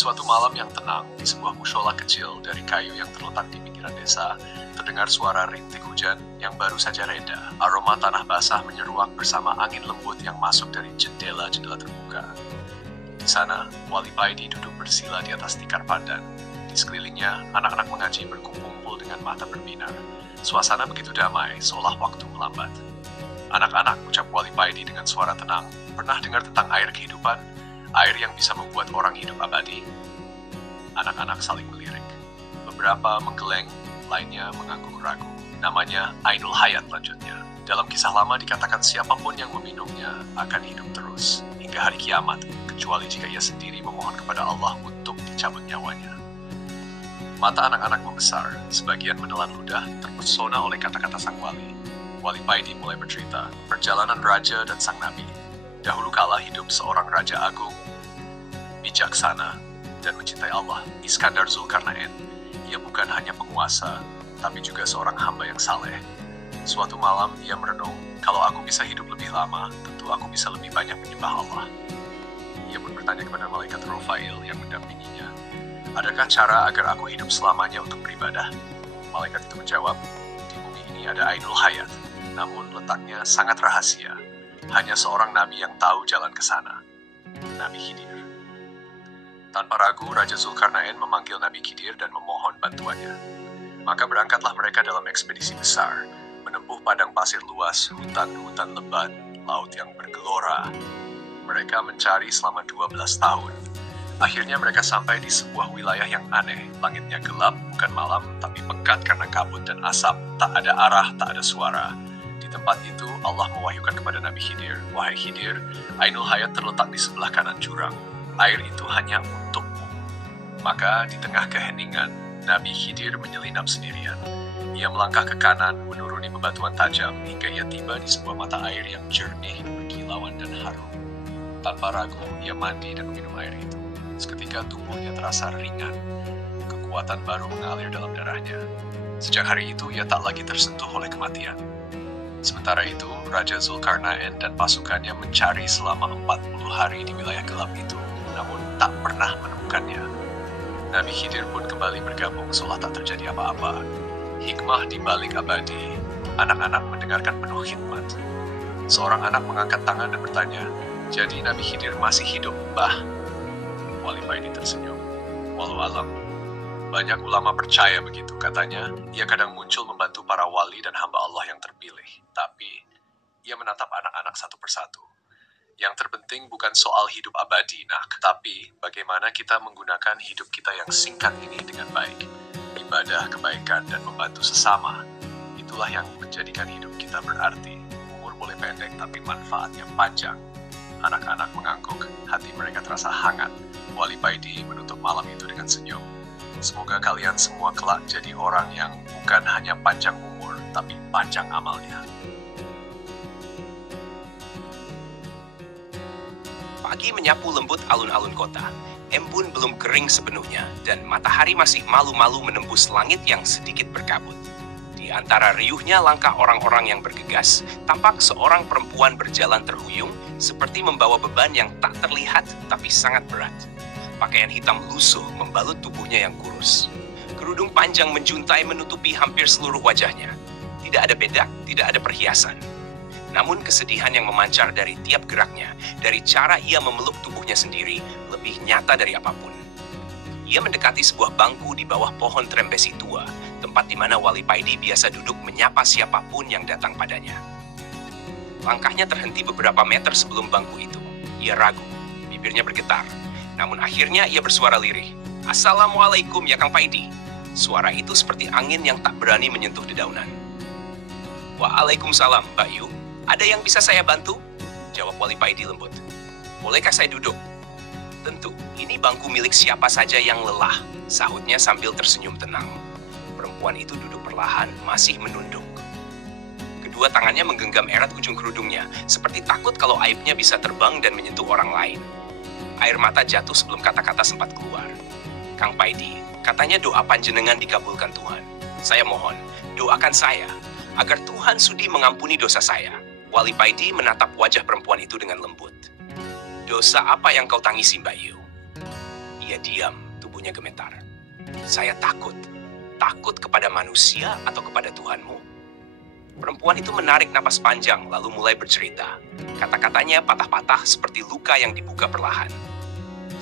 suatu malam yang tenang, di sebuah mushola kecil dari kayu yang terletak di pinggiran desa, terdengar suara rintik hujan yang baru saja reda. Aroma tanah basah menyeruak bersama angin lembut yang masuk dari jendela-jendela terbuka. Di sana, Wali Paidi duduk bersila di atas tikar pandan. Di sekelilingnya, anak-anak mengaji berkumpul dengan mata berbinar. Suasana begitu damai, seolah waktu melambat. Anak-anak, ucap Wali Paidi dengan suara tenang, pernah dengar tentang air kehidupan? Air yang bisa membuat orang hidup abadi? Anak-anak saling melirik. Beberapa menggeleng, lainnya mengangguk ragu. Namanya Ainul Hayat lanjutnya. Dalam kisah lama dikatakan siapapun yang meminumnya akan hidup terus hingga hari kiamat, kecuali jika ia sendiri memohon kepada Allah untuk dicabut nyawanya. Mata anak-anak membesar, sebagian menelan ludah, terpesona oleh kata-kata sang wali. Wali Paidi mulai bercerita, perjalanan raja dan sang nabi. Dahulu kala hidup seorang raja agung, bijaksana, dan mencintai Allah, Iskandar Zulkarnain. Ia bukan hanya penguasa, tapi juga seorang hamba yang saleh. Suatu malam ia merenung, kalau aku bisa hidup lebih lama, tentu aku bisa lebih banyak menyembah Allah. Ia pun bertanya kepada malaikat Rofail yang mendampinginya, adakah cara agar aku hidup selamanya untuk beribadah? Malaikat itu menjawab, di bumi ini ada Ainul Hayat, namun letaknya sangat rahasia. Hanya seorang nabi yang tahu jalan ke sana, Nabi Khidir. Tanpa ragu, Raja Zulkarnain memanggil Nabi Khidir dan memohon bantuannya. Maka berangkatlah mereka dalam ekspedisi besar, menempuh padang pasir luas, hutan-hutan lebat, laut yang bergelora. Mereka mencari selama 12 tahun. Akhirnya mereka sampai di sebuah wilayah yang aneh. Langitnya gelap, bukan malam, tapi pekat karena kabut dan asap. Tak ada arah, tak ada suara. Di tempat itu, Allah mewahyukan kepada Nabi Khidir, wahai Khidir, Ainul Hayat terletak di sebelah kanan jurang. Air itu hanya untukmu. Maka di tengah keheningan, Nabi Khidir menyelinap sendirian. Ia melangkah ke kanan, menuruni bebatuan tajam, hingga ia tiba di sebuah mata air yang jernih, berkilauan dan harum. Tanpa ragu, ia mandi dan minum air itu. Seketika tubuhnya terasa ringan. Kekuatan baru mengalir dalam darahnya. Sejak hari itu, ia tak lagi tersentuh oleh kematian. Sementara itu, Raja Zulkarnain dan pasukannya mencari selama 40 hari di wilayah gelap itu, namun tak pernah menemukannya. Nabi Khidir pun kembali bergabung seolah tak terjadi apa-apa. Hikmah di balik abadi, anak-anak mendengarkan penuh khidmat. Seorang anak mengangkat tangan dan bertanya, jadi Nabi Khidir masih hidup, Mbah? Wali Paidi tersenyum. Walau alam. Banyak ulama percaya begitu, katanya. Ia kadang muncul membantu para wali dan hamba Allah yang terpilih. Tapi, ia menatap anak-anak satu persatu. Yang terpenting bukan soal hidup abadi, tapi bagaimana kita menggunakan hidup kita yang singkat ini dengan baik. Ibadah, kebaikan, dan membantu sesama. Itulah yang menjadikan hidup kita berarti. Umur boleh pendek, tapi manfaatnya panjang. Anak-anak mengangguk, hati mereka terasa hangat. Wali Paidi menutup malam itu dengan senyum. Semoga kalian semua kelak jadi orang yang bukan hanya panjang umur, tapi panjang amalnya. Pagi menyapu lembut alun-alun kota. Embun belum kering sepenuhnya, dan matahari masih malu-malu menembus langit yang sedikit berkabut. Di antara riuhnya langkah orang-orang yang bergegas, tampak seorang perempuan berjalan terhuyung, seperti membawa beban yang tak terlihat tapi sangat berat. Pakaian hitam lusuh membalut tubuhnya yang kurus. Kerudung panjang menjuntai menutupi hampir seluruh wajahnya. Tidak ada bedak, tidak ada perhiasan. Namun kesedihan yang memancar dari tiap geraknya, dari cara ia memeluk tubuhnya sendiri, lebih nyata dari apapun. Ia mendekati sebuah bangku di bawah pohon trembesi tua, tempat di mana Wali Paidi biasa duduk menyapa siapapun yang datang padanya. Langkahnya terhenti beberapa meter sebelum bangku itu. Ia ragu, bibirnya bergetar. Namun akhirnya ia bersuara lirih. Assalamualaikum ya Kang Paidi. Suara itu seperti angin yang tak berani menyentuh dedaunan. Waalaikumsalam, Mbak Yu. Ada yang bisa saya bantu? Jawab Wali Paidi lembut. Bolehkah saya duduk? Tentu, ini bangku milik siapa saja yang lelah, sahutnya sambil tersenyum tenang. Perempuan itu duduk perlahan, masih menunduk. Kedua tangannya menggenggam erat ujung kerudungnya, seperti takut kalau aibnya bisa terbang dan menyentuh orang lain. Air mata jatuh sebelum kata-kata sempat keluar. Kang Paidi, katanya doa panjenengan dikabulkan Tuhan. Saya mohon, doakan saya, agar Tuhan sudi mengampuni dosa saya. Wali Paidi menatap wajah perempuan itu dengan lembut. Dosa apa yang kau tangisi, Mbak Yu? Ia diam, tubuhnya gemetar. Saya takut. Takut kepada manusia atau kepada Tuhanmu? Perempuan itu menarik napas panjang lalu mulai bercerita. Kata-katanya patah-patah seperti luka yang dibuka perlahan.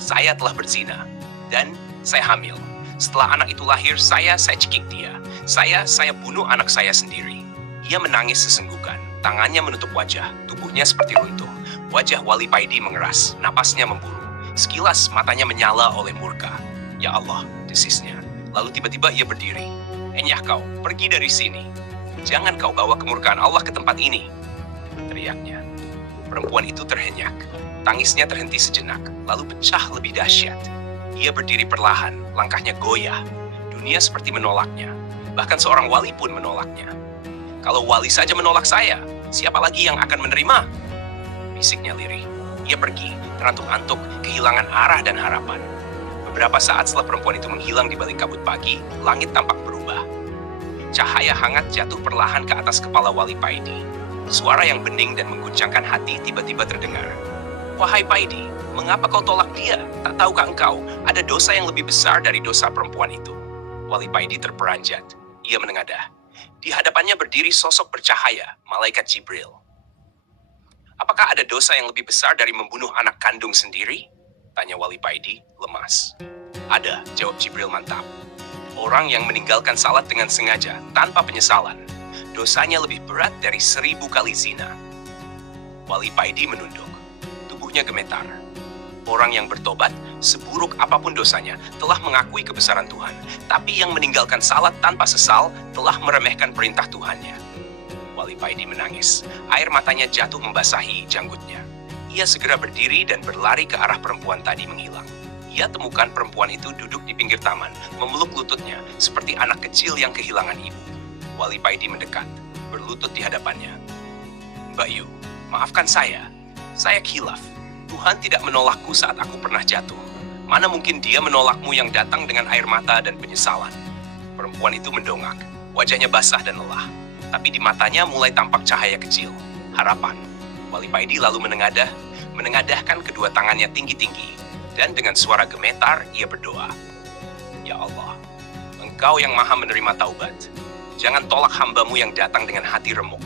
Saya telah berzina dan saya hamil. Setelah anak itu lahir, saya cekik dia. Saya bunuh anak saya sendiri. Ia menangis sesenggukan. Tangannya menutup wajah. Tubuhnya seperti runtuh. Wajah Wali Paidi mengeras. Napasnya memburu. Sekilas matanya menyala oleh murka. Ya Allah, desisnya. Lalu tiba-tiba ia berdiri. Enyah kau, pergi dari sini. Jangan kau bawa kemurkaan Allah ke tempat ini. Teriaknya. Perempuan itu terhenyak. Tangisnya terhenti sejenak, lalu pecah lebih dahsyat. Ia berdiri perlahan, langkahnya goyah. Dunia seperti menolaknya. Bahkan seorang wali pun menolaknya. Kalau wali saja menolak saya, siapa lagi yang akan menerima? Bisiknya lirih. Ia pergi, terantuk-antuk, kehilangan arah dan harapan. Beberapa saat setelah perempuan itu menghilang di balik kabut pagi, langit tampak berubah. Cahaya hangat jatuh perlahan ke atas kepala Wali Paidi. Suara yang bening dan mengguncangkan hati tiba-tiba terdengar. Wahai Paidi, mengapa kau tolak dia? Tak tahukah engkau, ada dosa yang lebih besar dari dosa perempuan itu? Wali Paidi terperanjat. Ia menengadah. Di hadapannya berdiri sosok bercahaya, Malaikat Jibril. Apakah ada dosa yang lebih besar dari membunuh anak kandung sendiri? Tanya Wali Paidi, lemas. Ada, jawab Jibril mantap. Orang yang meninggalkan salat dengan sengaja, tanpa penyesalan, dosanya lebih berat dari 1000 kali zina. Wali Paidi menunduk. Tubuhnya gemetar. Orang yang bertobat, seburuk apapun dosanya, telah mengakui kebesaran Tuhan. Tapi yang meninggalkan salat tanpa sesal, telah meremehkan perintah Tuhannya. Wali Paidi menangis. Air matanya jatuh membasahi janggutnya. Ia segera berdiri dan berlari ke arah perempuan tadi menghilang. Ia temukan perempuan itu duduk di pinggir taman, memeluk lututnya, seperti anak kecil yang kehilangan ibu. Wali Paidi mendekat, berlutut di hadapannya. Mbak Yu, maafkan saya. Saya khilaf. Tuhan tidak menolakku saat aku pernah jatuh. Mana mungkin dia menolakmu yang datang dengan air mata dan penyesalan. Perempuan itu mendongak, wajahnya basah dan lelah. Tapi di matanya mulai tampak cahaya kecil, harapan. Wali Paidi lalu menengadahkan kedua tangannya tinggi-tinggi, dan dengan suara gemetar ia berdoa. Ya Allah, Engkau yang maha menerima taubat. Jangan tolak hamba-Mu yang datang dengan hati remuk.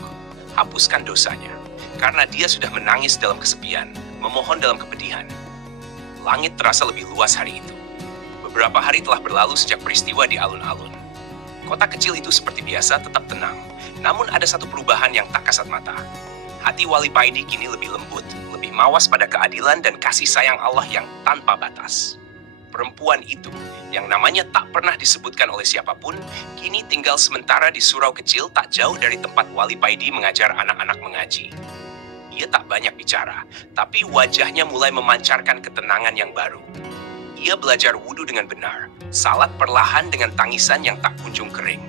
Hapuskan dosanya, karena dia sudah menangis dalam kesepian, memohon dalam kepedihan. Langit terasa lebih luas hari itu. Beberapa hari telah berlalu sejak peristiwa di alun-alun. Kota kecil itu seperti biasa tetap tenang, namun ada satu perubahan yang tak kasat mata. Hati Wali Paidi kini lebih lembut, lebih mawas pada keadilan dan kasih sayang Allah yang tanpa batas. Perempuan itu, yang namanya tak pernah disebutkan oleh siapapun, kini tinggal sementara di surau kecil tak jauh dari tempat Wali Paidi mengajar anak-anak mengaji. Ia tak banyak bicara, tapi wajahnya mulai memancarkan ketenangan yang baru. Ia belajar wudhu dengan benar, salat perlahan dengan tangisan yang tak kunjung kering.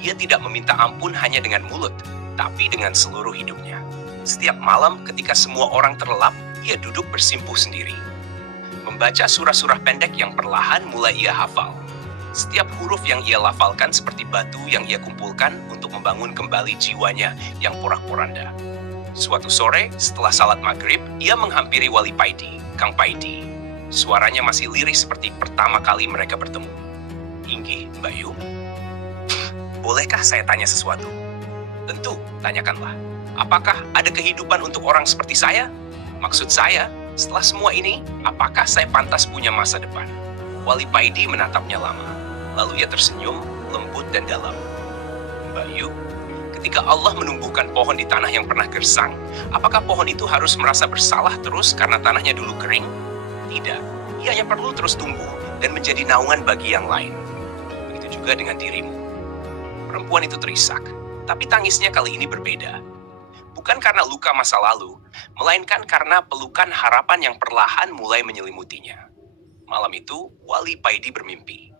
Ia tidak meminta ampun hanya dengan mulut, tapi dengan seluruh hidupnya. Setiap malam ketika semua orang terlelap, ia duduk bersimpuh sendiri. Membaca surah-surah pendek yang perlahan mulai ia hafal. Setiap huruf yang ia lafalkan seperti batu yang ia kumpulkan untuk membangun kembali jiwanya yang porak-poranda. Suatu sore, setelah salat maghrib, ia menghampiri Wali Paidi, Kang Paidi. Suaranya masih lirih seperti pertama kali mereka bertemu. Inggih, Mbak Yu. Bolehkah saya tanya sesuatu? Tentu, tanyakanlah. Apakah ada kehidupan untuk orang seperti saya? Maksud saya, setelah semua ini, apakah saya pantas punya masa depan? Wali Paidi menatapnya lama. Lalu ia tersenyum, lembut dan dalam. Mbak Yu, ketika Allah menumbuhkan pohon di tanah yang pernah gersang, apakah pohon itu harus merasa bersalah terus karena tanahnya dulu kering? Tidak, ia hanya perlu terus tumbuh dan menjadi naungan bagi yang lain. Begitu juga dengan dirimu. Perempuan itu terisak, tapi tangisnya kali ini berbeda. Bukan karena luka masa lalu, melainkan karena pelukan harapan yang perlahan mulai menyelimutinya. Malam itu, Wali Paidi bermimpi.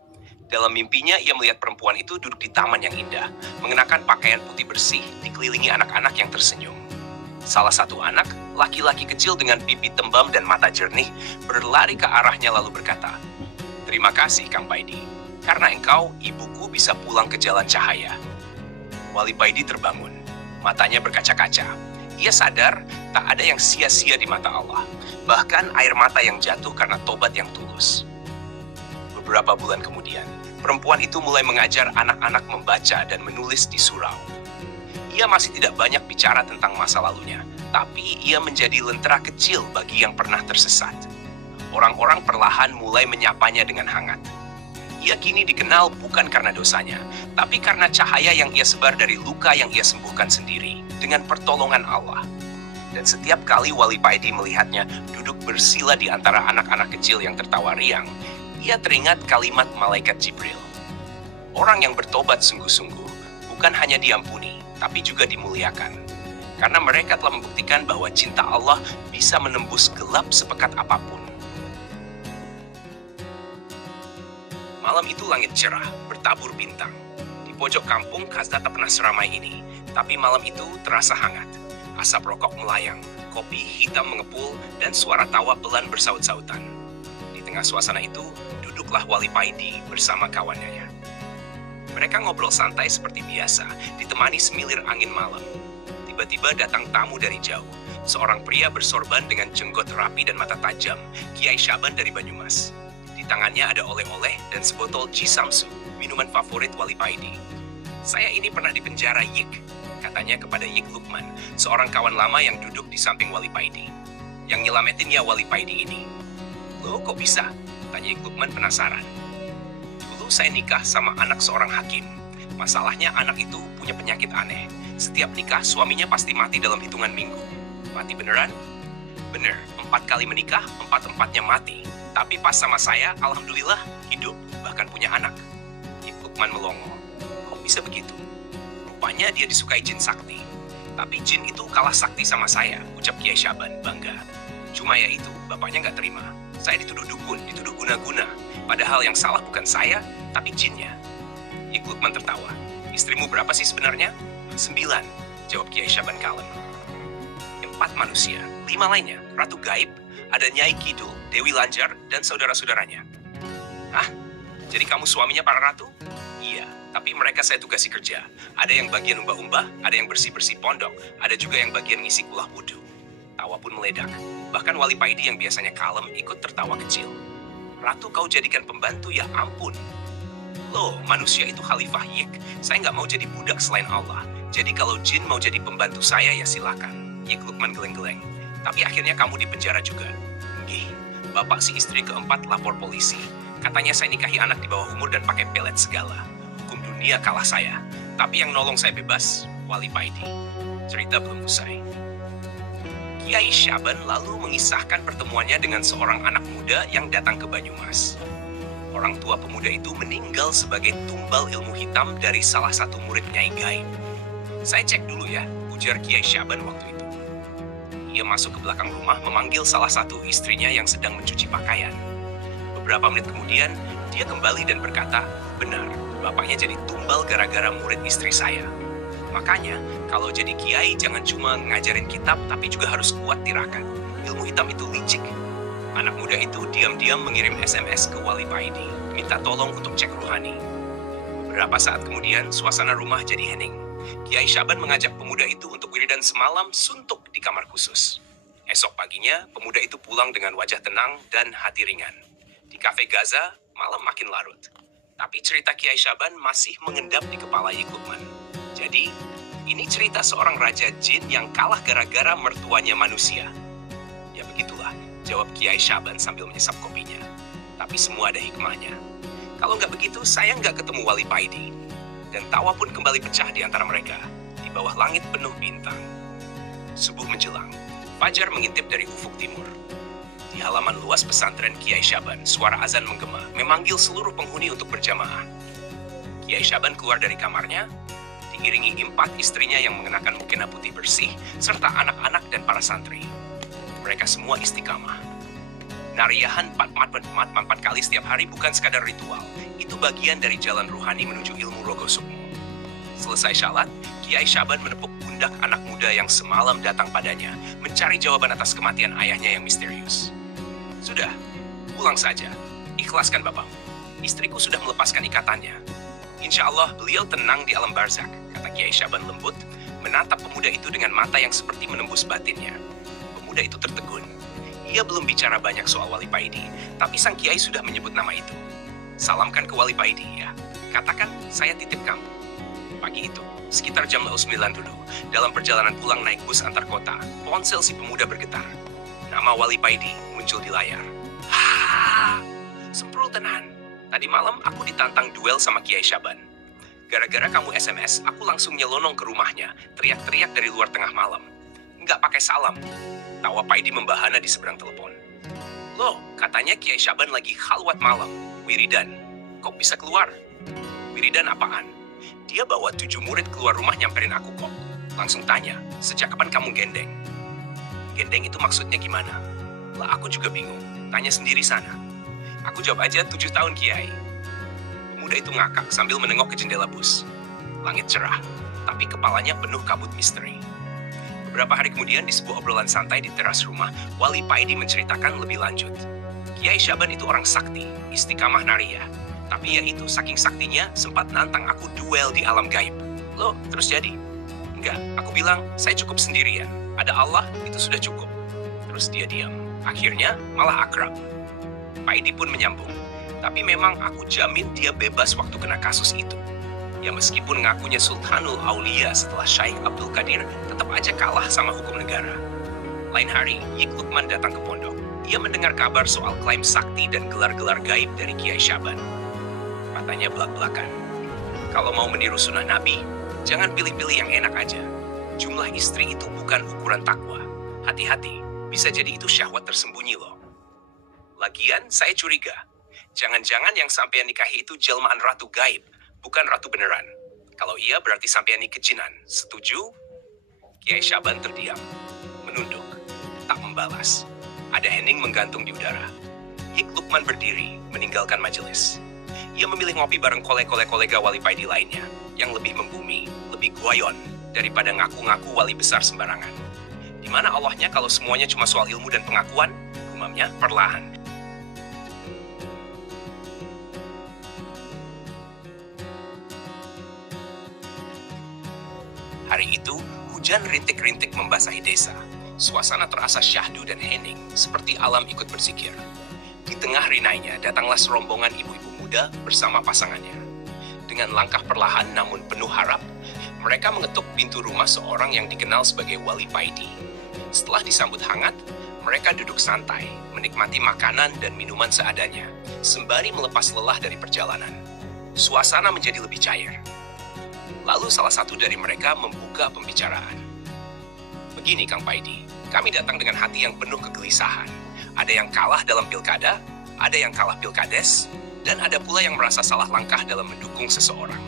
Dalam mimpinya, ia melihat perempuan itu duduk di taman yang indah, mengenakan pakaian putih bersih, dikelilingi anak-anak yang tersenyum. Salah satu anak, laki-laki kecil dengan pipi tembam dan mata jernih, berlari ke arahnya lalu berkata, "Terima kasih, Kang Paidi. Karena engkau, ibuku bisa pulang ke jalan cahaya." Wali Paidi terbangun. Matanya berkaca-kaca. Ia sadar tak ada yang sia-sia di mata Allah. Bahkan air mata yang jatuh karena tobat yang tulus. Beberapa bulan kemudian, perempuan itu mulai mengajar anak-anak membaca dan menulis di surau. Ia masih tidak banyak bicara tentang masa lalunya, tapi ia menjadi lentera kecil bagi yang pernah tersesat. Orang-orang perlahan mulai menyapanya dengan hangat. Ia kini dikenal bukan karena dosanya, tapi karena cahaya yang ia sebar dari luka yang ia sembuhkan sendiri dengan pertolongan Allah. Dan setiap kali Wali Paidi melihatnya duduk bersila di antara anak-anak kecil yang tertawa riang, ia teringat kalimat malaikat Jibril. Orang yang bertobat sungguh-sungguh bukan hanya diampuni, tapi juga dimuliakan. Karena mereka telah membuktikan bahwa cinta Allah bisa menembus gelap sepekat apapun. Malam itu langit cerah, bertabur bintang. Di pojok kampung khasda tak pernah seramai ini, tapi malam itu terasa hangat. Asap rokok melayang, kopi hitam mengepul, dan suara tawa pelan bersaut-sautan. Di tengah suasana itu, duduklah Wali Paidi bersama kawannya. Mereka ngobrol santai seperti biasa, ditemani semilir angin malam. Tiba-tiba datang tamu dari jauh. Seorang pria bersorban dengan jenggot rapi dan mata tajam, Kiai Syaban dari Banyumas. Di tangannya ada oleh-oleh dan sebotol Jisamsu, minuman favorit Wali Paidi. "Saya ini pernah dipenjara, Yik," katanya kepada Yik Lukman, seorang kawan lama yang duduk di samping Wali Paidi. "Yang nyelamatin ya Wali Paidi ini." "Loh, kok bisa?" tanya Yik Lukman penasaran. "Dulu saya nikah sama anak seorang hakim. Masalahnya anak itu punya penyakit aneh. Setiap nikah suaminya pasti mati dalam hitungan minggu." "Mati beneran?" "Bener, 4 kali menikah, 4-empatnya mati. Tapi pas sama saya, alhamdulillah hidup, bahkan punya anak." Yik Lukman melongo. "Kok bisa begitu?" "Rupanya dia disukai jin sakti. Tapi jin itu kalah sakti sama saya," ucap Kiai Syaban bangga. "Cuma ya itu, bapaknya nggak terima. Saya dituduh dukun, dituduh guna-guna. Padahal yang salah bukan saya, tapi jinnya." Yik Lukman tertawa. "Istrimu berapa sih sebenarnya?" 9, jawab Kiai Syaban kalem. 4 manusia, 5 lainnya, Ratu Gaib, ada Nyai Kidul, Dewi Lanjar, dan saudara-saudaranya. "Hah? Jadi kamu suaminya para ratu?" "Iya, tapi mereka saya tugasi kerja. Ada yang bagian umbah-umbah, ada yang bersih-bersih pondok, ada juga yang bagian ngisi kulah wudhu." Tawa pun meledak. Bahkan Wali Paidi yang biasanya kalem ikut tertawa kecil. "Ratu kau jadikan pembantu, ya ampun." "Loh, manusia itu khalifah, Yik. Saya nggak mau jadi budak selain Allah. Jadi kalau jin mau jadi pembantu saya, ya silakan." Yik Lukman geleng-geleng. "Tapi akhirnya kamu di penjara juga." "Gih, bapak si istri keempat lapor polisi. Katanya saya nikahi anak di bawah umur dan pakai pelet segala. Hukum dunia kalah saya. Tapi yang nolong saya bebas, Wali Paidi." Cerita belum usai. Kiai Syaban lalu mengisahkan pertemuannya dengan seorang anak muda yang datang ke Banyumas. Orang tua pemuda itu meninggal sebagai tumbal ilmu hitam dari salah satu murid Nyai Gaib. "Saya cek dulu ya," ujar Kiai Syaban waktu itu. Ia masuk ke belakang rumah memanggil salah satu istrinya yang sedang mencuci pakaian. Beberapa menit kemudian, dia kembali dan berkata, "Benar, bapaknya jadi tumbal gara-gara murid istri saya. Makanya, kalau jadi kiai jangan cuma ngajarin kitab, tapi juga harus kuat tirakat. Ilmu hitam itu licik." Anak muda itu diam-diam mengirim SMS ke Wali Paidi, minta tolong untuk cek ruhani. Beberapa saat kemudian, suasana rumah jadi hening. Kiai Syaban mengajak pemuda itu untuk wiridan semalam suntuk di kamar khusus. Esok paginya, pemuda itu pulang dengan wajah tenang dan hati ringan. Di kafe Gaza, malam makin larut. Tapi cerita Kiai Syaban masih mengendap di kepala Yik Lukman. Jadi, ini cerita seorang raja jin yang kalah gara-gara mertuanya manusia. "Ya begitulah," jawab Kiai Syaban sambil menyesap kopinya. "Tapi semua ada hikmahnya. Kalau nggak begitu, saya nggak ketemu Wali Paidi." Dan tawa pun kembali pecah di antara mereka, di bawah langit penuh bintang. Subuh menjelang, fajar mengintip dari ufuk timur. Di halaman luas pesantren Kiai Syaban, suara azan menggema, memanggil seluruh penghuni untuk berjamaah. Kiai Syaban keluar dari kamarnya, diiringi 4 istrinya yang mengenakan mukena putih bersih, serta anak-anak dan para santri. Mereka semua istiqamah. Nariyahan 4 kali setiap hari bukan sekadar ritual. Itu bagian dari jalan ruhani menuju ilmu rogo sukmo. Selesai syalat, Kiai Syaban menepuk pundak anak muda yang semalam datang padanya, mencari jawaban atas kematian ayahnya yang misterius. "Sudah, pulang saja. Ikhlaskan bapakmu. Istriku sudah melepaskan ikatannya. Insya Allah beliau tenang di alam barzak," kata Kiai Syaban lembut, menatap pemuda itu dengan mata yang seperti menembus batinnya. Pemuda itu tertegun. Ia belum bicara banyak soal Wali Paidi, tapi sang kiai sudah menyebut nama itu. Salamkan ke Wali Paidi ya. Katakan saya titip kamu. Pagi itu, sekitar jam 9 dulu, dalam perjalanan pulang naik bus antar kota, ponsel si pemuda bergetar. Nama Wali Paidi muncul di layar. Semprul tenan. Tadi malam aku ditantang duel sama Kiai Syaban. Gara-gara kamu SMS, aku langsung nyelonong ke rumahnya, teriak-teriak dari luar tengah malam. Nggak pakai salam. Tawa Paidi membahana di seberang telepon. Loh, katanya Kiai Syaban lagi khalwat malam. Wiridan. Kok bisa keluar? Wiridan apaan? Dia bawa 7 murid keluar rumah nyamperin aku kok. Langsung tanya, sejak kapan kamu gendeng? Gendeng itu maksudnya gimana? Lah aku juga bingung. Tanya sendiri sana. Aku jawab aja 7 tahun Kiai. Pemuda itu ngakak sambil menengok ke jendela bus. Langit cerah, tapi kepalanya penuh kabut misteri. Beberapa hari kemudian di sebuah obrolan santai di teras rumah, Wali Paidi menceritakan lebih lanjut. Kiai Syaban itu orang sakti, istiqamah nariyah. Tapi ya itu, saking saktinya sempat nantang aku duel di alam gaib. Loh, terus jadi? Enggak, aku bilang saya cukup sendirian. Ada Allah, itu sudah cukup. Terus dia diam. Akhirnya malah akrab. Paidi pun menyambung. Tapi memang aku jamin dia bebas waktu kena kasus itu. Ya meskipun ngakunya Sultanul Aulia setelah Syekh Abdul Qadir, tetap aja kalah sama hukum negara. Lain hari, Yik Lukman datang ke pondok. Ia mendengar kabar soal klaim sakti dan gelar-gelar gaib dari Kiai Syaban. Katanya belak-belakan. Kalau mau meniru sunnah Nabi, jangan pilih-pilih yang enak aja. Jumlah istri itu bukan ukuran takwa. Hati-hati, bisa jadi itu syahwat tersembunyi loh. Lagian, saya curiga. Jangan-jangan yang sampean nikahi itu jelmaan ratu gaib, bukan ratu beneran. Kalau iya, berarti sampean kejinan. Setuju? Kiai Syaban terdiam, menunduk, tak membalas. Ada hening menggantung di udara. Yik Lukman berdiri, meninggalkan majelis. Ia memilih ngopi bareng kolega Wali Paidi lainnya, yang lebih membumi, lebih guayon, daripada ngaku-ngaku wali besar sembarangan. Di mana Allahnya kalau semuanya cuma soal ilmu dan pengakuan? Umamnya perlahan. Hari itu, hujan rintik-rintik membasahi desa. Suasana terasa syahdu dan hening, seperti alam ikut berzikir. Di tengah rinainya, datanglah serombongan ibu-ibu muda bersama pasangannya. Dengan langkah perlahan namun penuh harap, mereka mengetuk pintu rumah seorang yang dikenal sebagai Wali Paidi. Setelah disambut hangat, mereka duduk santai, menikmati makanan dan minuman seadanya, sembari melepas lelah dari perjalanan. Suasana menjadi lebih cair. Lalu salah satu dari mereka membuka pembicaraan. Begini Kang Paidi, kami datang dengan hati yang penuh kegelisahan. Ada yang kalah dalam pilkada, ada yang kalah pilkades, dan ada pula yang merasa salah langkah dalam mendukung seseorang.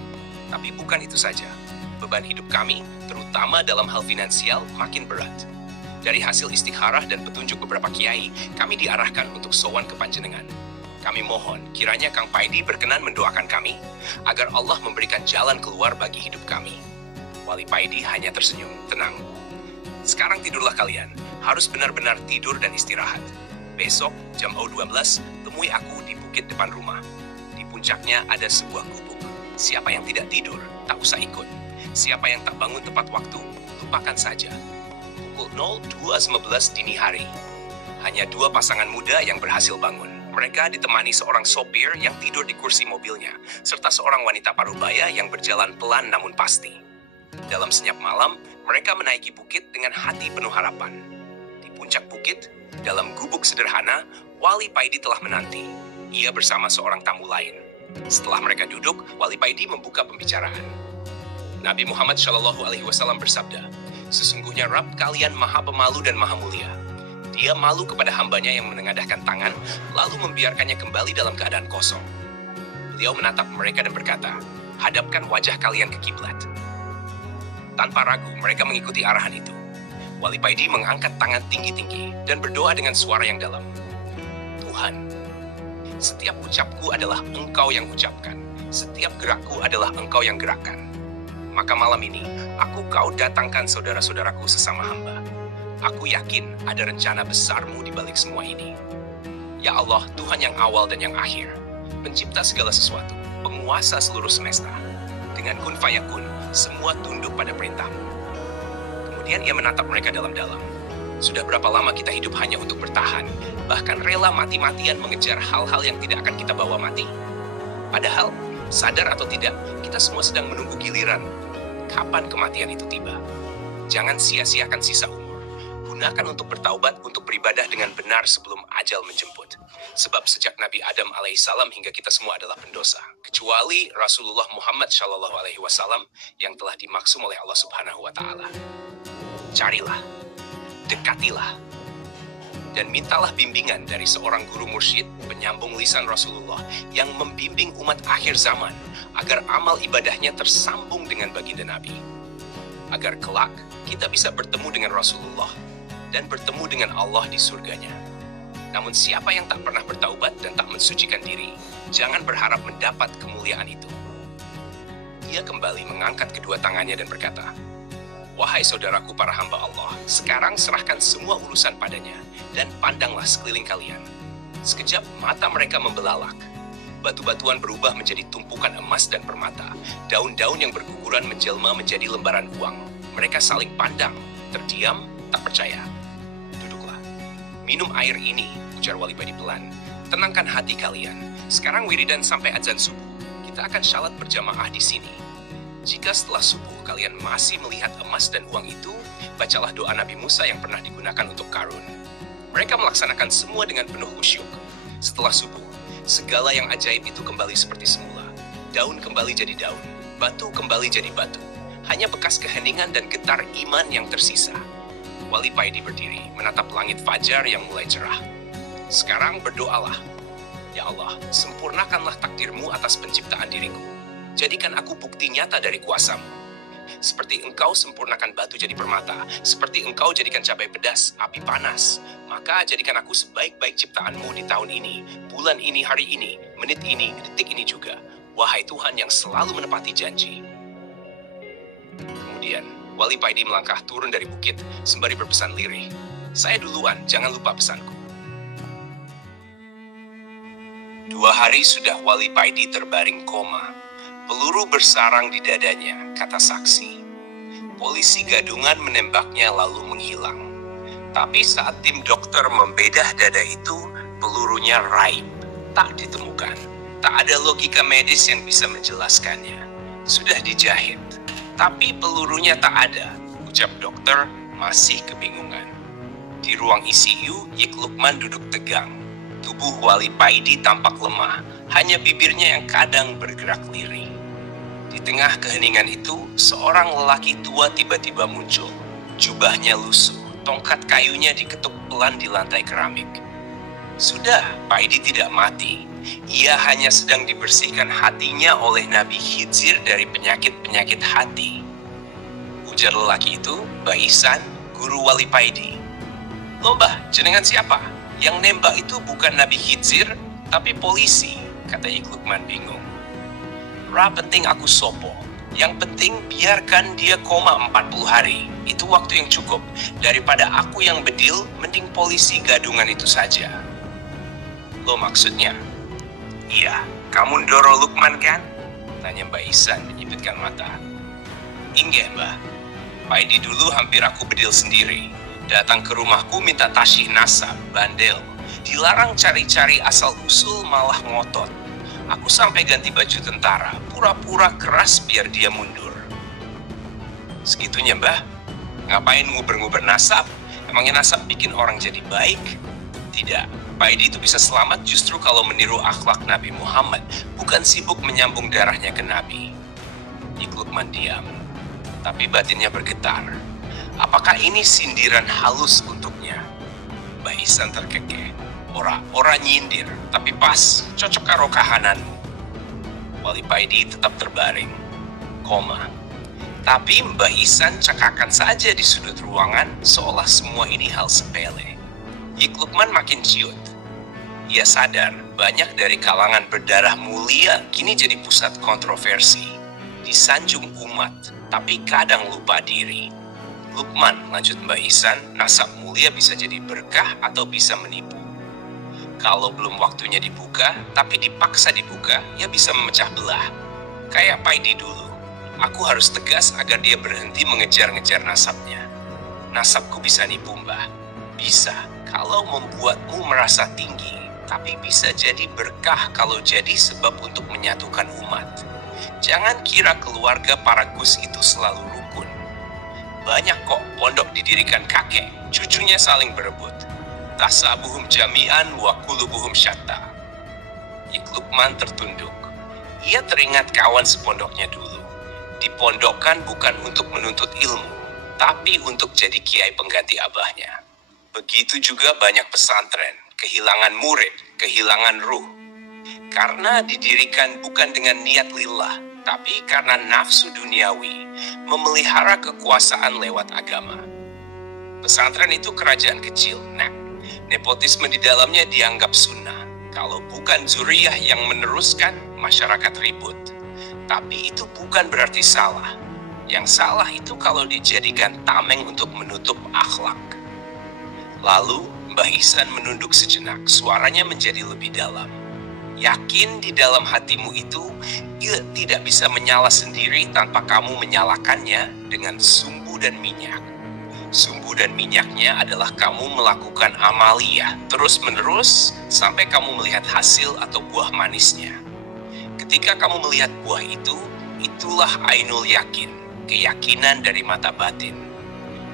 Tapi bukan itu saja. Beban hidup kami, terutama dalam hal finansial, makin berat. Dari hasil istikharah dan petunjuk beberapa kiai, kami diarahkan untuk sowan ke panjenengan. Kami mohon, kiranya Kang Paidi berkenan mendoakan kami, agar Allah memberikan jalan keluar bagi hidup kami. Wali Paidi hanya tersenyum, tenang. Sekarang tidurlah kalian, harus benar-benar tidur dan istirahat. Besok, jam 12, temui aku di bukit depan rumah. Di puncaknya ada sebuah gubuk. Siapa yang tidak tidur, tak usah ikut. Siapa yang tak bangun tepat waktu, lupakan saja. Pukul 02.15 dini hari. Hanya 2 pasangan muda yang berhasil bangun. Mereka ditemani seorang sopir yang tidur di kursi mobilnya, serta seorang wanita parubaya yang berjalan pelan namun pasti. Dalam senyap malam, mereka menaiki bukit dengan hati penuh harapan. Di puncak bukit, dalam gubuk sederhana, Wali Paidi telah menanti. Ia bersama seorang tamu lain. Setelah mereka duduk, Wali Paidi membuka pembicaraan. Nabi Muhammad SAW bersabda, "Sesungguhnya Rabb kalian maha pemalu dan maha mulia. Dia malu kepada hambanya yang menengadahkan tangan, lalu membiarkannya kembali dalam keadaan kosong." Beliau menatap mereka dan berkata, "Hadapkan wajah kalian ke kiblat." Tanpa ragu, mereka mengikuti arahan itu. Wali Paidi mengangkat tangan tinggi-tinggi dan berdoa dengan suara yang dalam. Tuhan, setiap ucapku adalah Engkau yang ucapkan. Setiap gerakku adalah Engkau yang gerakkan. Maka malam ini, Kau datangkan saudara-saudaraku sesama hamba. Aku yakin ada rencana besar-Mu di balik semua ini. Ya Allah, Tuhan yang awal dan yang akhir, pencipta segala sesuatu, penguasa seluruh semesta. Dengan kun fayakun, semua tunduk pada perintah-Mu. Kemudian ia menatap mereka dalam-dalam. Sudah berapa lama kita hidup hanya untuk bertahan, bahkan rela mati-matian mengejar hal-hal yang tidak akan kita bawa mati? Padahal, sadar atau tidak, kita semua sedang menunggu giliran. Kapan kematian itu tiba? Jangan sia-siakan sisa umur. Gunakan untuk bertaubat, untuk beribadah dengan benar sebelum ajal menjemput. Sebab sejak Nabi Adam alaihissalam hingga kita semua adalah pendosa. Kecuali Rasulullah Muhammad shallallahu alaihi wasallam yang telah dimaksum oleh Allah subhanahu wa ta'ala. Carilah, dekatilah, dan mintalah bimbingan dari seorang guru mursyid, penyambung lisan Rasulullah, yang membimbing umat akhir zaman, agar amal ibadahnya tersambung dengan baginda Nabi. Agar kelak, kita bisa bertemu dengan Rasulullah, dan bertemu dengan Allah di surganya. Namun siapa yang tak pernah bertaubat dan tak mensucikan diri, jangan berharap mendapat kemuliaan itu. Dia kembali mengangkat kedua tangannya dan berkata, "Wahai saudaraku para hamba Allah, sekarang serahkan semua urusan padanya, dan pandanglah sekeliling kalian." Sekejap mata mereka membelalak. Batu-batuan berubah menjadi tumpukan emas dan permata. Daun-daun yang berguguran menjelma menjadi lembaran uang. Mereka saling pandang, terdiam, tak percaya. "Duduklah. Minum air ini," ujar Wali Paidi pelan. "Tenangkan hati kalian. Sekarang wiridan sampai azan subuh. Kita akan syalat berjamaah di sini. Jika setelah subuh kalian masih melihat emas dan uang itu, bacalah doa Nabi Musa yang pernah digunakan untuk Qarun." Mereka melaksanakan semua dengan penuh khusyuk. Setelah subuh, segala yang ajaib itu kembali seperti semula. Daun kembali jadi daun, batu kembali jadi batu. Hanya bekas keheningan dan getar iman yang tersisa. Wali Paidi berdiri, menatap langit fajar yang mulai cerah. "Sekarang berdoalah. Ya Allah, sempurnakanlah takdirmu atas penciptaan diriku. Jadikan aku bukti nyata dari kuasamu. Seperti engkau sempurnakan batu jadi permata, seperti engkau jadikan cabai pedas, api panas, maka jadikan aku sebaik-baik ciptaanmu di tahun ini, bulan ini, hari ini, menit ini, detik ini juga. Wahai Tuhan yang selalu menepati janji." Kemudian, Wali Paidi melangkah turun dari bukit, sembari berpesan lirih, "Saya duluan, jangan lupa pesanku." 2 hari sudah Wali Paidi terbaring koma. Peluru bersarang di dadanya, kata saksi. Polisi gadungan menembaknya lalu menghilang. Tapi saat tim dokter membedah dada itu, pelurunya raib, tak ditemukan. Tak ada logika medis yang bisa menjelaskannya. Sudah dijahit, tapi pelurunya tak ada, ucap dokter masih kebingungan. Di ruang ICU, Yik Lukman duduk tegang. Tubuh Wali Paidi tampak lemah, hanya bibirnya yang kadang bergerak lirih. Di tengah keheningan itu, seorang lelaki tua tiba-tiba muncul. Jubahnya lusuh, tongkat kayunya diketuk pelan di lantai keramik. Sudah, Paidi tidak mati. Ia hanya sedang dibersihkan hatinya oleh Nabi Khidzir dari penyakit-penyakit hati. Ujar lelaki itu, Mbah Ihsan, guru Wali Paidi. "Loh Mbah, jenengan siapa? Yang nembak itu bukan Nabi Khidzir, tapi polisi," kata Yik Lukman bingung. "Ra penting aku sopo. Yang penting biarkan dia koma 40 hari. Itu waktu yang cukup. Daripada aku yang bedil, mending polisi gadungan itu saja." "Lo maksudnya?" "Iya, kamu Ndoro Lukman kan?" tanya Mbak Ihsan menyipitkan mata. "Inggih Mbah. Paidi dulu hampir aku bedil sendiri. Datang ke rumahku minta tasyih nasab, bandel. Dilarang cari-cari asal-usul malah ngotot. Aku sampai ganti baju tentara, pura-pura keras biar dia mundur." "Segitunya Mbah? Ngapain nguber-nguber nasab? Emangnya nasab bikin orang jadi baik?" "Tidak, Paidi itu bisa selamat justru kalau meniru akhlak Nabi Muhammad, bukan sibuk menyambung darahnya ke Nabi." Yik Lukman diam, tapi batinnya bergetar. Apakah ini sindiran halus untuknya? Mbah Ihsan terkekeh. Ora nyindir, tapi pas, cocok karo kahananmu." Wali Paidi tetap terbaring, koma. Tapi Mbah Ihsan cakakan saja di sudut ruangan, seolah semua ini hal sepele. Yik Lukman makin ciut. Ia sadar, banyak dari kalangan berdarah mulia kini jadi pusat kontroversi. Disanjung umat, tapi kadang lupa diri. "Lukman," lanjut Mbah Ihsan, "nasab mulia bisa jadi berkah atau bisa menipu. Kalau belum waktunya dibuka, tapi dipaksa dibuka, ya bisa memecah belah. Kayak Paidi dulu. Aku harus tegas agar dia berhenti mengejar-ngejar nasabnya. Nasabku bisa nipu Mbah. Bisa, kalau membuatmu merasa tinggi. tapi bisa jadi berkah kalau jadi sebab untuk menyatukan umat. Jangan kira keluarga para Gus itu selalu rukun. Banyak kok pondok didirikan kakek, cucunya saling berebut. Tasabuhum jami'an wa kulubuhum syatta. Yik Lukman tertunduk. Ia teringat kawan sepondoknya dulu. Dipondokkan bukan untuk menuntut ilmu, tapi untuk jadi kiai pengganti abahnya. Begitu juga banyak pesantren, kehilangan murid, kehilangan ruh. Karena didirikan bukan dengan niat lillah, tapi karena nafsu duniawi, memelihara kekuasaan lewat agama. Pesantren itu kerajaan kecil, nepotisme di dalamnya dianggap sunnah. Kalau bukan zuriyah yang meneruskan, masyarakat ribut. Tapi itu bukan berarti salah. Yang salah itu kalau dijadikan tameng untuk menutup akhlak. Lalu, Mbah Ihsan menunduk sejenak, suaranya menjadi lebih dalam. Yakin di dalam hatimu itu, ia tidak bisa menyala sendiri tanpa kamu menyalakannya dengan sumbu dan minyak. Sumbu dan minyaknya adalah kamu melakukan amaliyah terus-menerus sampai kamu melihat hasil atau buah manisnya. Ketika kamu melihat buah itu, itulah ainul yakin, keyakinan dari mata batin.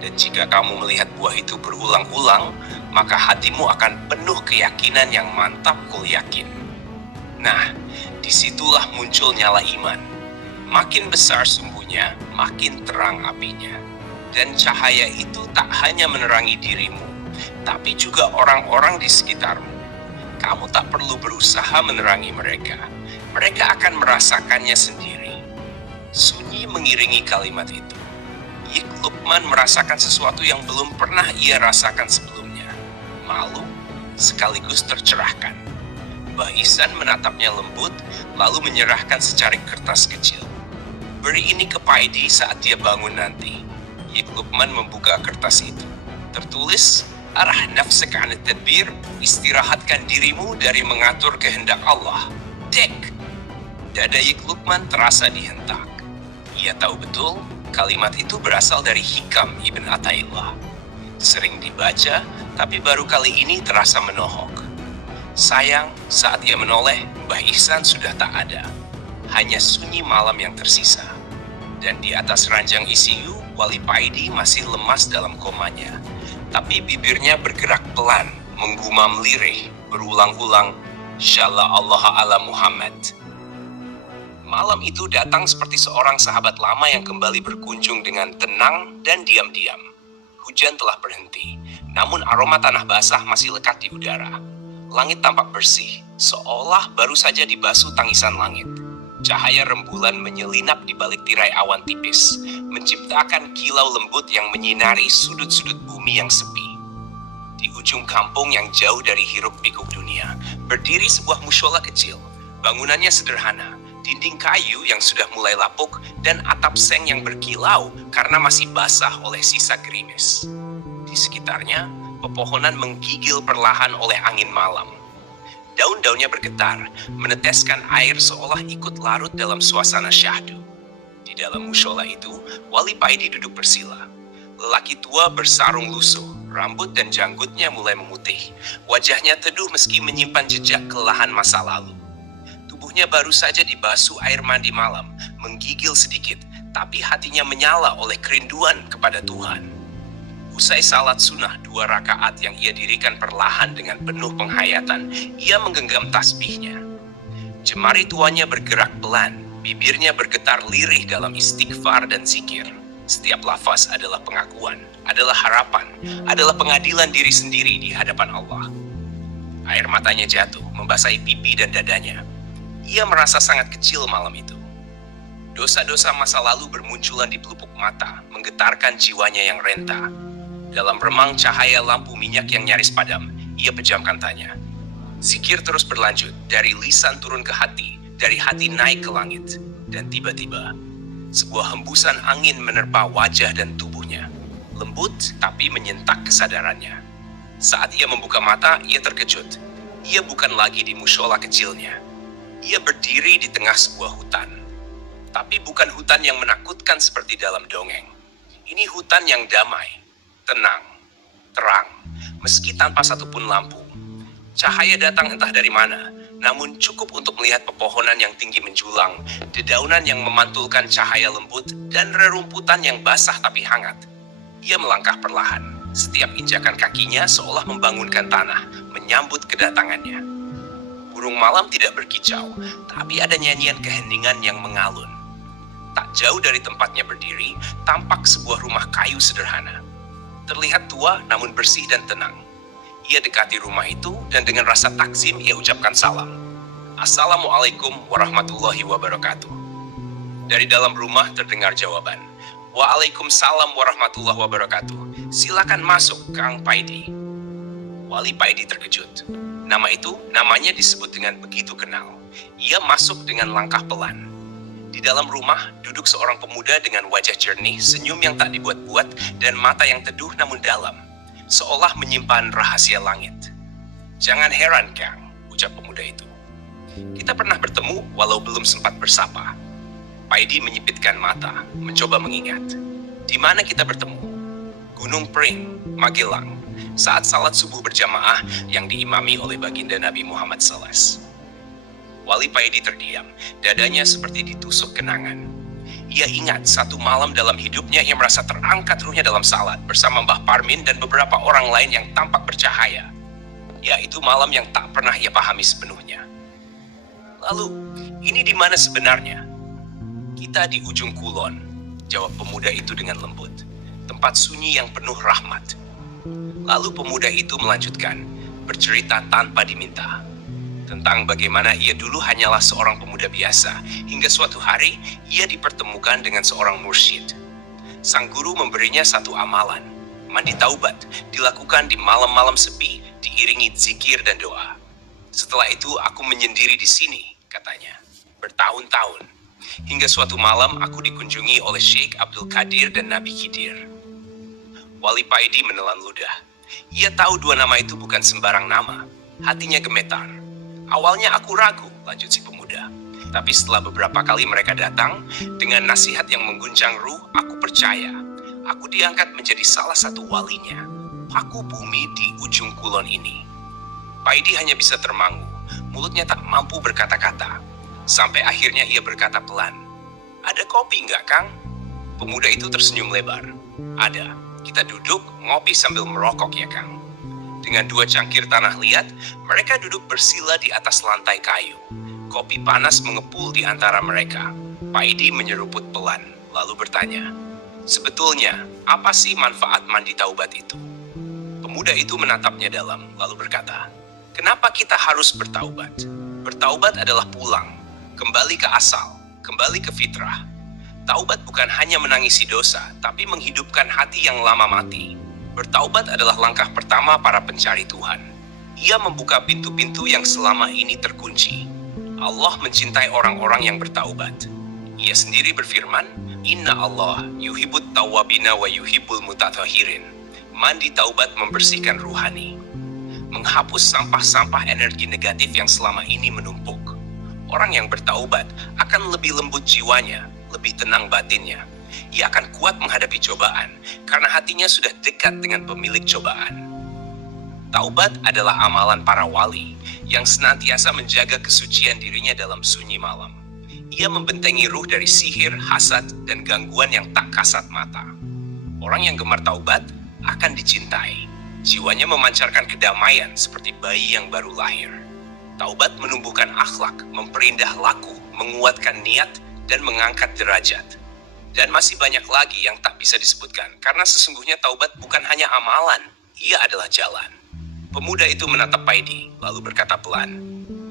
Dan jika kamu melihat buah itu berulang-ulang, maka hatimu akan penuh keyakinan yang mantap kul yakin. Nah, disitulah muncul nyala iman. Makin besar sumbunya, makin terang apinya. Dan cahaya itu tak hanya menerangi dirimu, tapi juga orang-orang di sekitarmu. Kamu tak perlu berusaha menerangi mereka. Mereka akan merasakannya sendiri. Sunyi mengiringi kalimat itu. Yik Lukman merasakan sesuatu yang belum pernah ia rasakan sebelumnya. Malu, sekaligus tercerahkan. Mbah Ihsan menatapnya lembut, lalu menyerahkan secarik kertas kecil. Beri ini ke Paidi saat dia bangun nanti. Yik Lukman membuka kertas itu. Tertulis, arah nafsek anit tadbir, istirahatkan dirimu dari mengatur kehendak Allah. Dek! Dada Yik Lukman terasa dihentak. Ia tahu betul, kalimat itu berasal dari Hikam Ibn Athaillah. Sering dibaca, tapi baru kali ini terasa menohok. Sayang, saat ia menoleh, Mbah Ihsan sudah tak ada. Hanya sunyi malam yang tersisa. Dan di atas ranjang ICU, Wali Paidi masih lemas dalam komanya. Tapi bibirnya bergerak pelan, menggumam lirih, berulang-ulang, Syallah Allah ala Muhammad. Malam itu datang seperti seorang sahabat lama yang kembali berkunjung dengan tenang dan diam-diam. Hujan telah berhenti, namun aroma tanah basah masih lekat di udara. Langit tampak bersih, seolah baru saja dibasuh tangisan langit. Cahaya rembulan menyelinap di balik tirai awan tipis, menciptakan kilau lembut yang menyinari sudut-sudut bumi yang sepi. Di ujung kampung yang jauh dari hiruk-pikuk dunia, berdiri sebuah mushola kecil. Bangunannya sederhana, dinding kayu yang sudah mulai lapuk, dan atap seng yang berkilau karena masih basah oleh sisa gerimis. Di sekitarnya, pepohonan menggigil perlahan oleh angin malam. Daun-daunnya bergetar, meneteskan air seolah ikut larut dalam suasana syahdu. Di dalam mushola itu, Wali Paidi duduk bersila. Lelaki tua bersarung lusuh, rambut dan janggutnya mulai memutih. Wajahnya teduh meski menyimpan jejak kelelahan masa lalu. Tubuhnya baru saja dibasuh air mandi malam, menggigil sedikit, tapi hatinya menyala oleh kerinduan kepada Tuhan. Usai salat sunnah 2 rakaat yang ia dirikan perlahan dengan penuh penghayatan, ia menggenggam tasbihnya. Jemari tuanya bergerak pelan, bibirnya bergetar lirih dalam istighfar dan zikir. Setiap lafaz adalah pengakuan, adalah harapan, adalah pengadilan diri sendiri di hadapan Allah. Air matanya jatuh, membasahi pipi dan dadanya. Ia merasa sangat kecil malam itu. Dosa-dosa masa lalu bermunculan di pelupuk mata, menggetarkan jiwanya yang renta. Dalam remang cahaya lampu minyak yang nyaris padam, ia pejamkan tanya. Zikir terus berlanjut, dari lisan turun ke hati, dari hati naik ke langit. Dan tiba-tiba, sebuah hembusan angin menerpa wajah dan tubuhnya. Lembut, tapi menyentak kesadarannya. Saat ia membuka mata, ia terkejut. Ia bukan lagi di mushola kecilnya. Ia berdiri di tengah sebuah hutan. Tapi bukan hutan yang menakutkan seperti dalam dongeng. Ini hutan yang damai. Tenang, terang, meski tanpa satupun lampu. Cahaya datang entah dari mana, namun cukup untuk melihat pepohonan yang tinggi menjulang, dedaunan yang memantulkan cahaya lembut, dan rerumputan yang basah tapi hangat. Ia melangkah perlahan. Setiap injakan kakinya seolah membangunkan tanah, menyambut kedatangannya. Burung malam tidak berkicau, tapi ada nyanyian keheningan yang mengalun. Tak jauh dari tempatnya berdiri, tampak sebuah rumah kayu sederhana. Terlihat tua namun bersih dan tenang. Ia dekati rumah itu dan dengan rasa takzim ia ucapkan salam. Assalamualaikum warahmatullahi wabarakatuh. Dari dalam rumah terdengar jawaban. Waalaikumsalam warahmatullahi wabarakatuh. Silakan masuk, Kang Paidi. Wali Paidi terkejut. Namanya disebut dengan begitu kenal. Ia masuk dengan langkah pelan. Di dalam rumah duduk seorang pemuda dengan wajah jernih, senyum yang tak dibuat-buat, dan mata yang teduh namun dalam, seolah menyimpan rahasia langit. Jangan heran, Kang, ucap pemuda itu. Kita pernah bertemu walau belum sempat bersapa. Paidi menyipitkan mata, mencoba mengingat. Di mana kita bertemu? Gunung Pring, Magelang, saat salat subuh berjamaah yang diimami oleh baginda Nabi Muhammad SAW. Wali Paidi terdiam, dadanya seperti ditusuk kenangan. Ia ingat satu malam dalam hidupnya ia merasa terangkat ruhnya dalam salat bersama Mbah Parmin dan beberapa orang lain yang tampak bercahaya. Ya, itu malam yang tak pernah ia pahami sepenuhnya. Lalu, ini di mana sebenarnya? Kita di ujung kulon, jawab pemuda itu dengan lembut. Tempat sunyi yang penuh rahmat. Lalu pemuda itu melanjutkan, bercerita tanpa diminta. Tentang bagaimana ia dulu hanyalah seorang pemuda biasa, hingga suatu hari ia dipertemukan dengan seorang mursyid. Sang guru memberinya satu amalan, mandi taubat, dilakukan di malam-malam sepi, diiringi zikir dan doa. Setelah itu aku menyendiri di sini, katanya, bertahun-tahun. Hingga suatu malam aku dikunjungi oleh Syekh Abdul Qadir dan Nabi Khidir. Wali Paidi menelan ludah. Ia tahu dua nama itu bukan sembarang nama. Hatinya gemetar. Awalnya aku ragu, lanjut si pemuda. Tapi setelah beberapa kali mereka datang, dengan nasihat yang mengguncang ruh, aku percaya. Aku diangkat menjadi salah satu walinya. Paku bumi di ujung kulon ini. Paidi hanya bisa termangu. Mulutnya tak mampu berkata-kata. Sampai akhirnya ia berkata pelan. Ada kopi enggak, Kang? Pemuda itu tersenyum lebar. Ada. Kita duduk, ngopi sambil merokok ya, Kang. Dengan dua cangkir tanah liat, mereka duduk bersila di atas lantai kayu. Kopi panas mengepul di antara mereka. Paidi menyeruput pelan, lalu bertanya, sebetulnya, apa sih manfaat mandi taubat itu? Pemuda itu menatapnya dalam, lalu berkata, kenapa kita harus bertaubat? Bertaubat adalah pulang. Kembali ke asal, kembali ke fitrah. Taubat bukan hanya menangisi dosa, tapi menghidupkan hati yang lama mati. Bertaubat adalah langkah pertama para pencari Tuhan. Ia membuka pintu-pintu yang selama ini terkunci. Allah mencintai orang-orang yang bertaubat. Ia sendiri berfirman, Inna Allah yuhibbut tawwabina wa yuhibbul mutathahirin. Mandi taubat membersihkan ruhani. Menghapus sampah-sampah energi negatif yang selama ini menumpuk. Orang yang bertaubat akan lebih lembut jiwanya, lebih tenang batinnya. Ia akan kuat menghadapi cobaan, karena hatinya sudah dekat dengan pemilik cobaan. Taubat adalah amalan para wali, yang senantiasa menjaga kesucian dirinya dalam sunyi malam. Ia membentengi ruh dari sihir, hasad, dan gangguan yang tak kasat mata. Orang yang gemar taubat akan dicintai. Jiwanya memancarkan kedamaian seperti bayi yang baru lahir. Taubat menumbuhkan akhlak, memperindah laku, menguatkan niat, dan mengangkat derajat. Dan masih banyak lagi yang tak bisa disebutkan, karena sesungguhnya taubat bukan hanya amalan, ia adalah jalan. Pemuda itu menatap Paidi, lalu berkata pelan,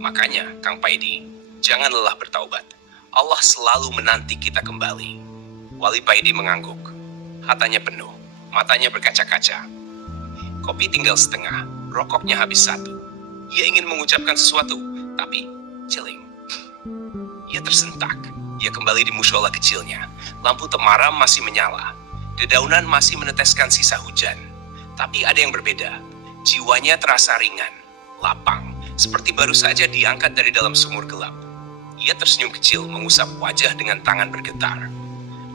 makanya, Kang Paidi, jangan lelah bertaubat. Allah selalu menanti kita kembali. Wali Paidi mengangguk. Hatanya penuh, matanya berkaca-kaca. Kopi tinggal setengah, rokoknya habis satu. Ia ingin mengucapkan sesuatu, tapi celing. Ia tersentak. Ia kembali di mushola kecilnya. Lampu temaram masih menyala. Dedaunan masih meneteskan sisa hujan. Tapi ada yang berbeda. Jiwanya terasa ringan, lapang, seperti baru saja diangkat dari dalam sumur gelap. Ia tersenyum kecil, mengusap wajah dengan tangan bergetar.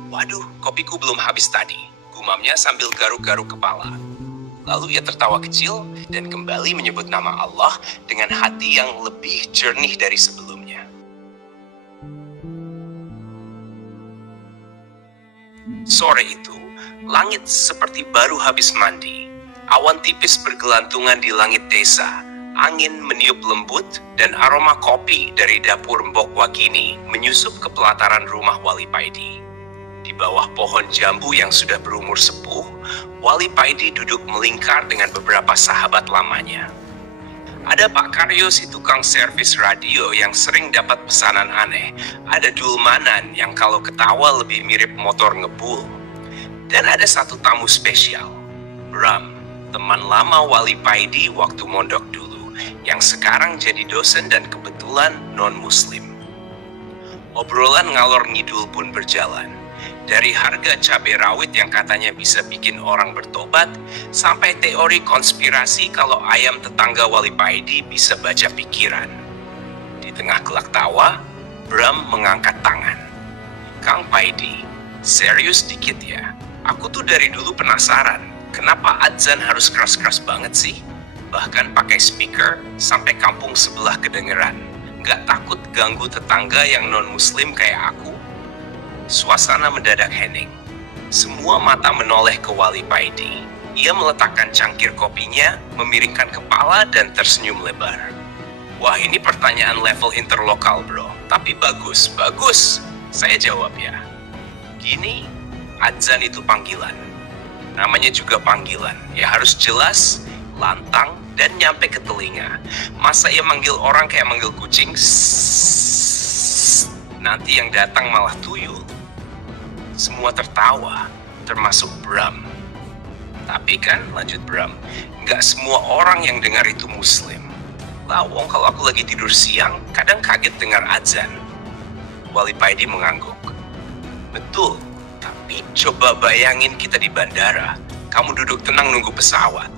Waduh, kopiku belum habis tadi, gumamnya sambil garuk-garuk kepala. Lalu ia tertawa kecil dan kembali menyebut nama Allah dengan hati yang lebih jernih dari sebelumnya. Sore itu, langit seperti baru habis mandi. Awan tipis bergelantungan di langit desa. Angin meniup lembut dan aroma kopi dari dapur Mbok Wagini menyusup ke pelataran rumah Wali Paidi. Di bawah pohon jambu yang sudah berumur sepuh, Wali Paidi duduk melingkar dengan beberapa sahabat lamanya. Ada Pak Karyo si tukang servis radio yang sering dapat pesanan aneh. Ada Dulmanan yang kalau ketawa lebih mirip motor ngebul. Dan ada satu tamu spesial, Bram, teman lama Wali Paidi waktu mondok dulu, yang sekarang jadi dosen dan kebetulan non-muslim. Obrolan ngalor ngidul pun berjalan. Dari harga cabai rawit yang katanya bisa bikin orang bertobat, sampai teori konspirasi kalau ayam tetangga Wali Paidi bisa baca pikiran. Di tengah gelak tawa, Bram mengangkat tangan. Kang Paidi, serius dikit ya. Aku tuh dari dulu penasaran, kenapa adzan harus keras-keras banget sih? Bahkan pakai speaker sampai kampung sebelah kedengeran. Gak takut ganggu tetangga yang non-muslim kayak aku? Suasana mendadak hening. Semua mata menoleh ke Wali Paidi. Ia meletakkan cangkir kopinya, memiringkan kepala dan tersenyum lebar. Wah, ini pertanyaan level interlokal, bro. Tapi bagus, bagus. Saya jawab ya. Gini, adzan itu panggilan. Namanya juga panggilan. Ya harus jelas, lantang, dan nyampe ke telinga. Masa ia manggil orang kayak manggil kucing? Nanti yang datang malah tuyul. Semua tertawa, termasuk Bram. Tapi kan, lanjut Bram, nggak semua orang yang dengar itu muslim. Lawong kalau aku lagi tidur siang, kadang kaget dengar azan. Wali Paidi mengangguk. Betul, tapi coba bayangin kita di bandara. Kamu duduk tenang nunggu pesawat.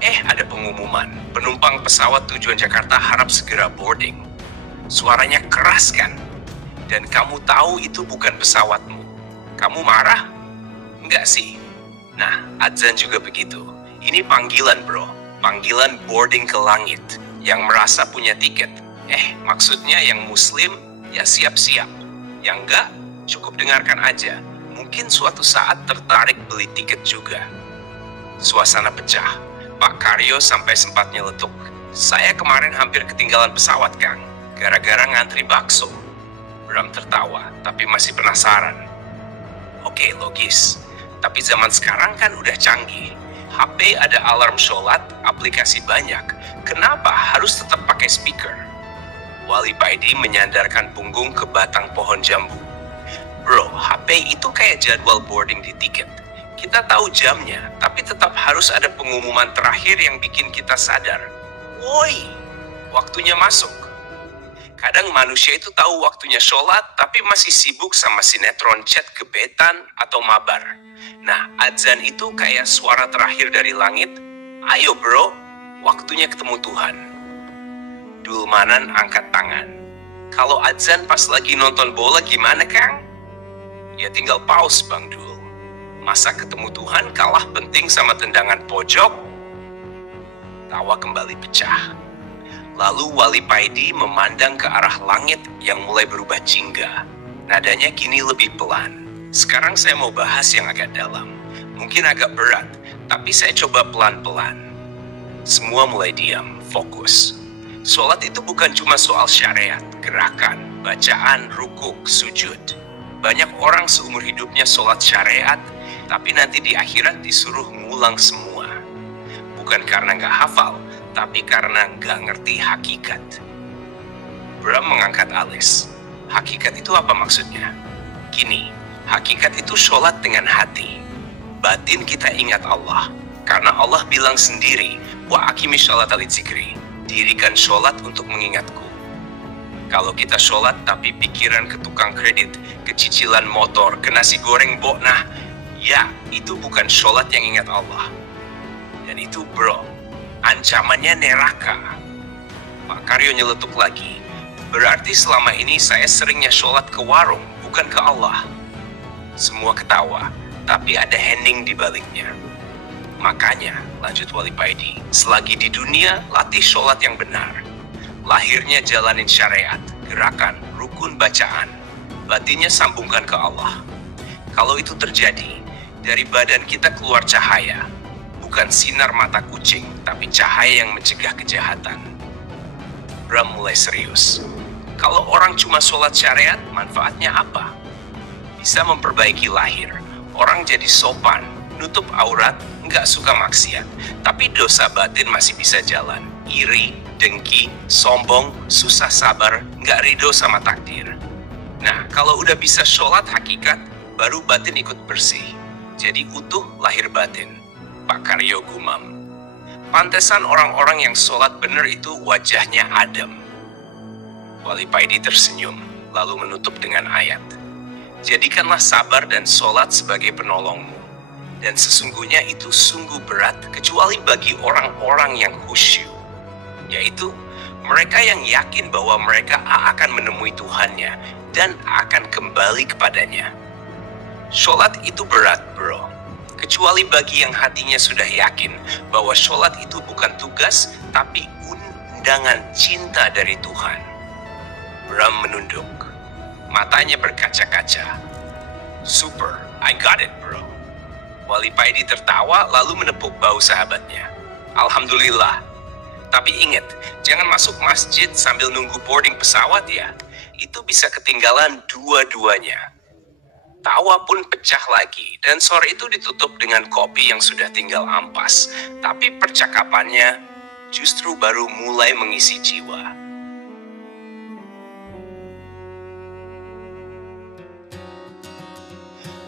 Ada pengumuman, penumpang pesawat tujuan Jakarta harap segera boarding. Suaranya keras kan? Dan kamu tahu itu bukan pesawatmu. Kamu marah? Enggak sih. Nah, adzan juga begitu. Ini panggilan, bro. Panggilan boarding ke langit. Yang merasa punya tiket. Maksudnya yang muslim, ya siap-siap. Yang enggak, cukup dengarkan aja. Mungkin suatu saat tertarik beli tiket juga. Suasana pecah. Pak Karyo sampai sempat nyeletuk. Saya kemarin hampir ketinggalan pesawat, Kang. Gara-gara ngantri bakso. Bram tertawa, tapi masih penasaran. Oke, logis. Tapi zaman sekarang kan udah canggih. HP ada alarm sholat, aplikasi banyak. Kenapa harus tetap pakai speaker? Wali Paidi menyandarkan punggung ke batang pohon jambu. Bro, HP itu kayak jadwal boarding di tiket. Kita tahu jamnya, tapi tetap harus ada pengumuman terakhir yang bikin kita sadar. Woi, waktunya masuk. Kadang manusia itu tahu waktunya sholat, tapi masih sibuk sama sinetron chat gebetan atau mabar. Nah, adzan itu kayak suara terakhir dari langit. Ayo bro, waktunya ketemu Tuhan. Dulmanan angkat tangan. Kalau adzan pas lagi nonton bola gimana, Kang? Ya tinggal pause, Bang Dul. Masa ketemu Tuhan kalah penting sama tendangan pojok? Tawa kembali pecah. Lalu Wali Paidi memandang ke arah langit yang mulai berubah jingga. Nadanya kini lebih pelan. Sekarang saya mau bahas yang agak dalam. Mungkin agak berat, tapi saya coba pelan-pelan. Semua mulai diam, fokus. Sholat itu bukan cuma soal syariat, gerakan, bacaan, rukuk, sujud. Banyak orang seumur hidupnya sholat syariat, tapi nanti di akhirat disuruh ngulang semua. Bukan karena nggak hafal, tapi karena nggak ngerti hakikat. Bram mengangkat alis. Hakikat itu apa maksudnya? Gini, hakikat itu sholat dengan hati. Batin kita ingat Allah. Karena Allah bilang sendiri, wa aqimi sholata lidzikri. Dirikan sholat untuk mengingatku. Kalau kita sholat tapi pikiran ke tukang kredit, ke cicilan motor, ke nasi goreng boknah, ya itu bukan sholat yang ingat Allah. Dan itu bro, ancamannya neraka. Pak Karyo nyeletuk lagi. Berarti selama ini saya seringnya sholat ke warung, bukan ke Allah. Semua ketawa, tapi ada hening di baliknya. Makanya, lanjut Wali Paidi. Selagi di dunia, latih sholat yang benar. Lahirnya jalanin syariat, gerakan, rukun bacaan. Batinnya sambungkan ke Allah. Kalau itu terjadi, dari badan kita keluar cahaya. Bukan sinar mata kucing, tapi cahaya yang mencegah kejahatan. Bram mulai serius. Kalau orang cuma sholat syariat, manfaatnya apa? Bisa memperbaiki lahir. Orang jadi sopan, nutup aurat, nggak suka maksiat. Tapi dosa batin masih bisa jalan. Iri, dengki, sombong, susah sabar, nggak ridho sama takdir. Nah, kalau udah bisa sholat hakikat, baru batin ikut bersih. Jadi utuh lahir batin. Pak Karyo gumam. Pantesan orang-orang yang sholat bener itu wajahnya adem. Wali Paidi tersenyum, lalu menutup dengan ayat. Jadikanlah sabar dan sholat sebagai penolongmu. Dan sesungguhnya itu sungguh berat kecuali bagi orang-orang yang khusyuk. Yaitu mereka yang yakin bahwa mereka akan menemui Tuhannya dan akan kembali kepadanya. Sholat itu berat, bro. Kecuali bagi yang hatinya sudah yakin bahwa sholat itu bukan tugas, tapi undangan cinta dari Tuhan. Bram menunduk. Matanya berkaca-kaca. Super, I got it, bro. Wali Paidi tertawa lalu menepuk bahu sahabatnya. Alhamdulillah. Tapi ingat, jangan masuk masjid sambil nunggu boarding pesawat ya. Itu bisa ketinggalan dua-duanya. Tawa pun pecah lagi dan sore itu ditutup dengan kopi yang sudah tinggal ampas. Tapi percakapannya justru baru mulai mengisi jiwa.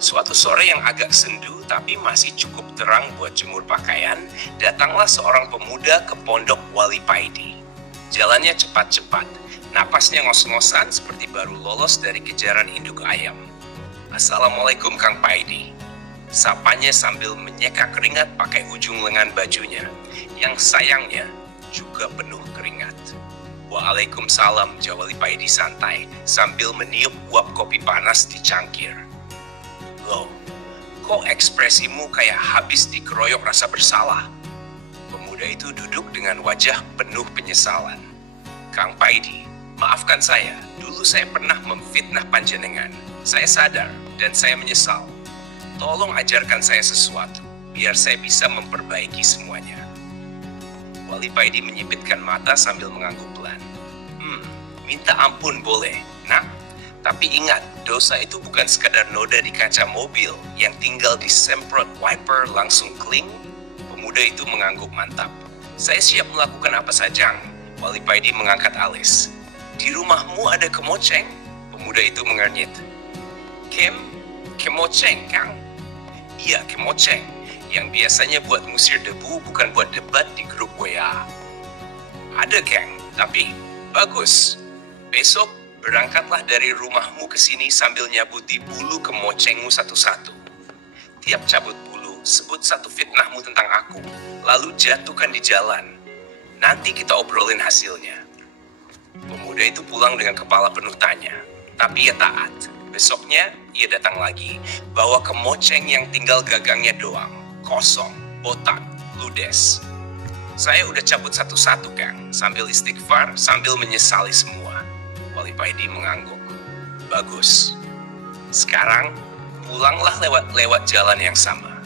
Suatu sore yang agak sendu tapi masih cukup terang buat jemur pakaian, datanglah seorang pemuda ke pondok Wali Paidi. Jalannya cepat-cepat, napasnya ngos-ngosan seperti baru lolos dari kejaran induk ayam. Assalamualaikum Kang Paidi. Sapanya sambil menyeka keringat pakai ujung lengan bajunya, yang sayangnya juga penuh keringat. Waalaikumsalam, jawab Wali Paidi santai sambil meniup uap kopi panas di cangkir. Loh, kok ekspresimu kayak habis dikeroyok rasa bersalah? Pemuda itu duduk dengan wajah penuh penyesalan. Kang Paidi, maafkan saya, dulu saya pernah memfitnah panjenengan. Saya sadar dan saya menyesal. Tolong ajarkan saya sesuatu, biar saya bisa memperbaiki semuanya. Wali Paidi menyipitkan mata sambil mengangguk pelan. Minta ampun boleh, nak. Tapi ingat, dosa itu bukan sekadar noda di kaca mobil yang tinggal disemprot wiper langsung kling. Pemuda itu mengangguk mantap. Saya siap melakukan apa saja. Wali Paidi mengangkat alis. Di rumahmu ada kemoceng? Pemuda itu mengernyit. Kemoceng, Kang? Iya, kemoceng. Yang biasanya buat ngusir debu, bukan buat debat di grup WA. Ada, Kang. Tapi, bagus. Besok, berangkatlah dari rumahmu ke sini sambil nyabuti bulu kemocengmu satu-satu. Tiap cabut bulu, sebut satu fitnahmu tentang aku, lalu jatuhkan di jalan. Nanti kita obrolin hasilnya. Pemuda itu pulang dengan kepala penuh tanya, tapi ia taat. Besoknya, ia datang lagi, bawa kemoceng yang tinggal gagangnya doang, kosong, botak, ludes. Saya udah cabut satu-satu, Kang, sambil istighfar, sambil menyesali semua. Wali Paidi mengangguk. Bagus. Sekarang, pulanglah lewat jalan yang sama.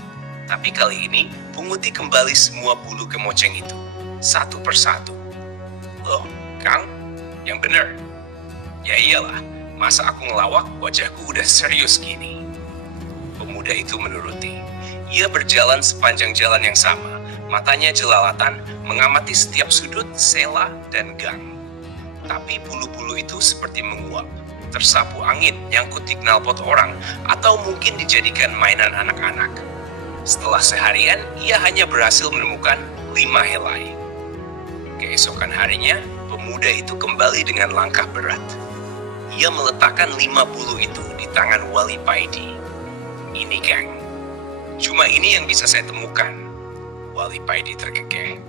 Tapi kali ini, punguti kembali semua bulu kemoceng itu. Satu persatu. Loh, Kang, yang bener. Ya iyalah, masa aku ngelawak, wajahku udah serius gini. Pemuda itu menuruti. Ia berjalan sepanjang jalan yang sama. Matanya jelalatan, mengamati setiap sudut, sela, dan gang. Tapi bulu-bulu itu seperti menguap, tersapu angin, nyangkut di knalpot orang, atau mungkin dijadikan mainan anak-anak. Setelah seharian, ia hanya berhasil menemukan 5 helai. Keesokan harinya, pemuda itu kembali dengan langkah berat. Ia meletakkan 5 bulu itu di tangan Wali Paidi. Ini, Kang. Cuma ini yang bisa saya temukan. Wali Paidi terkekeh.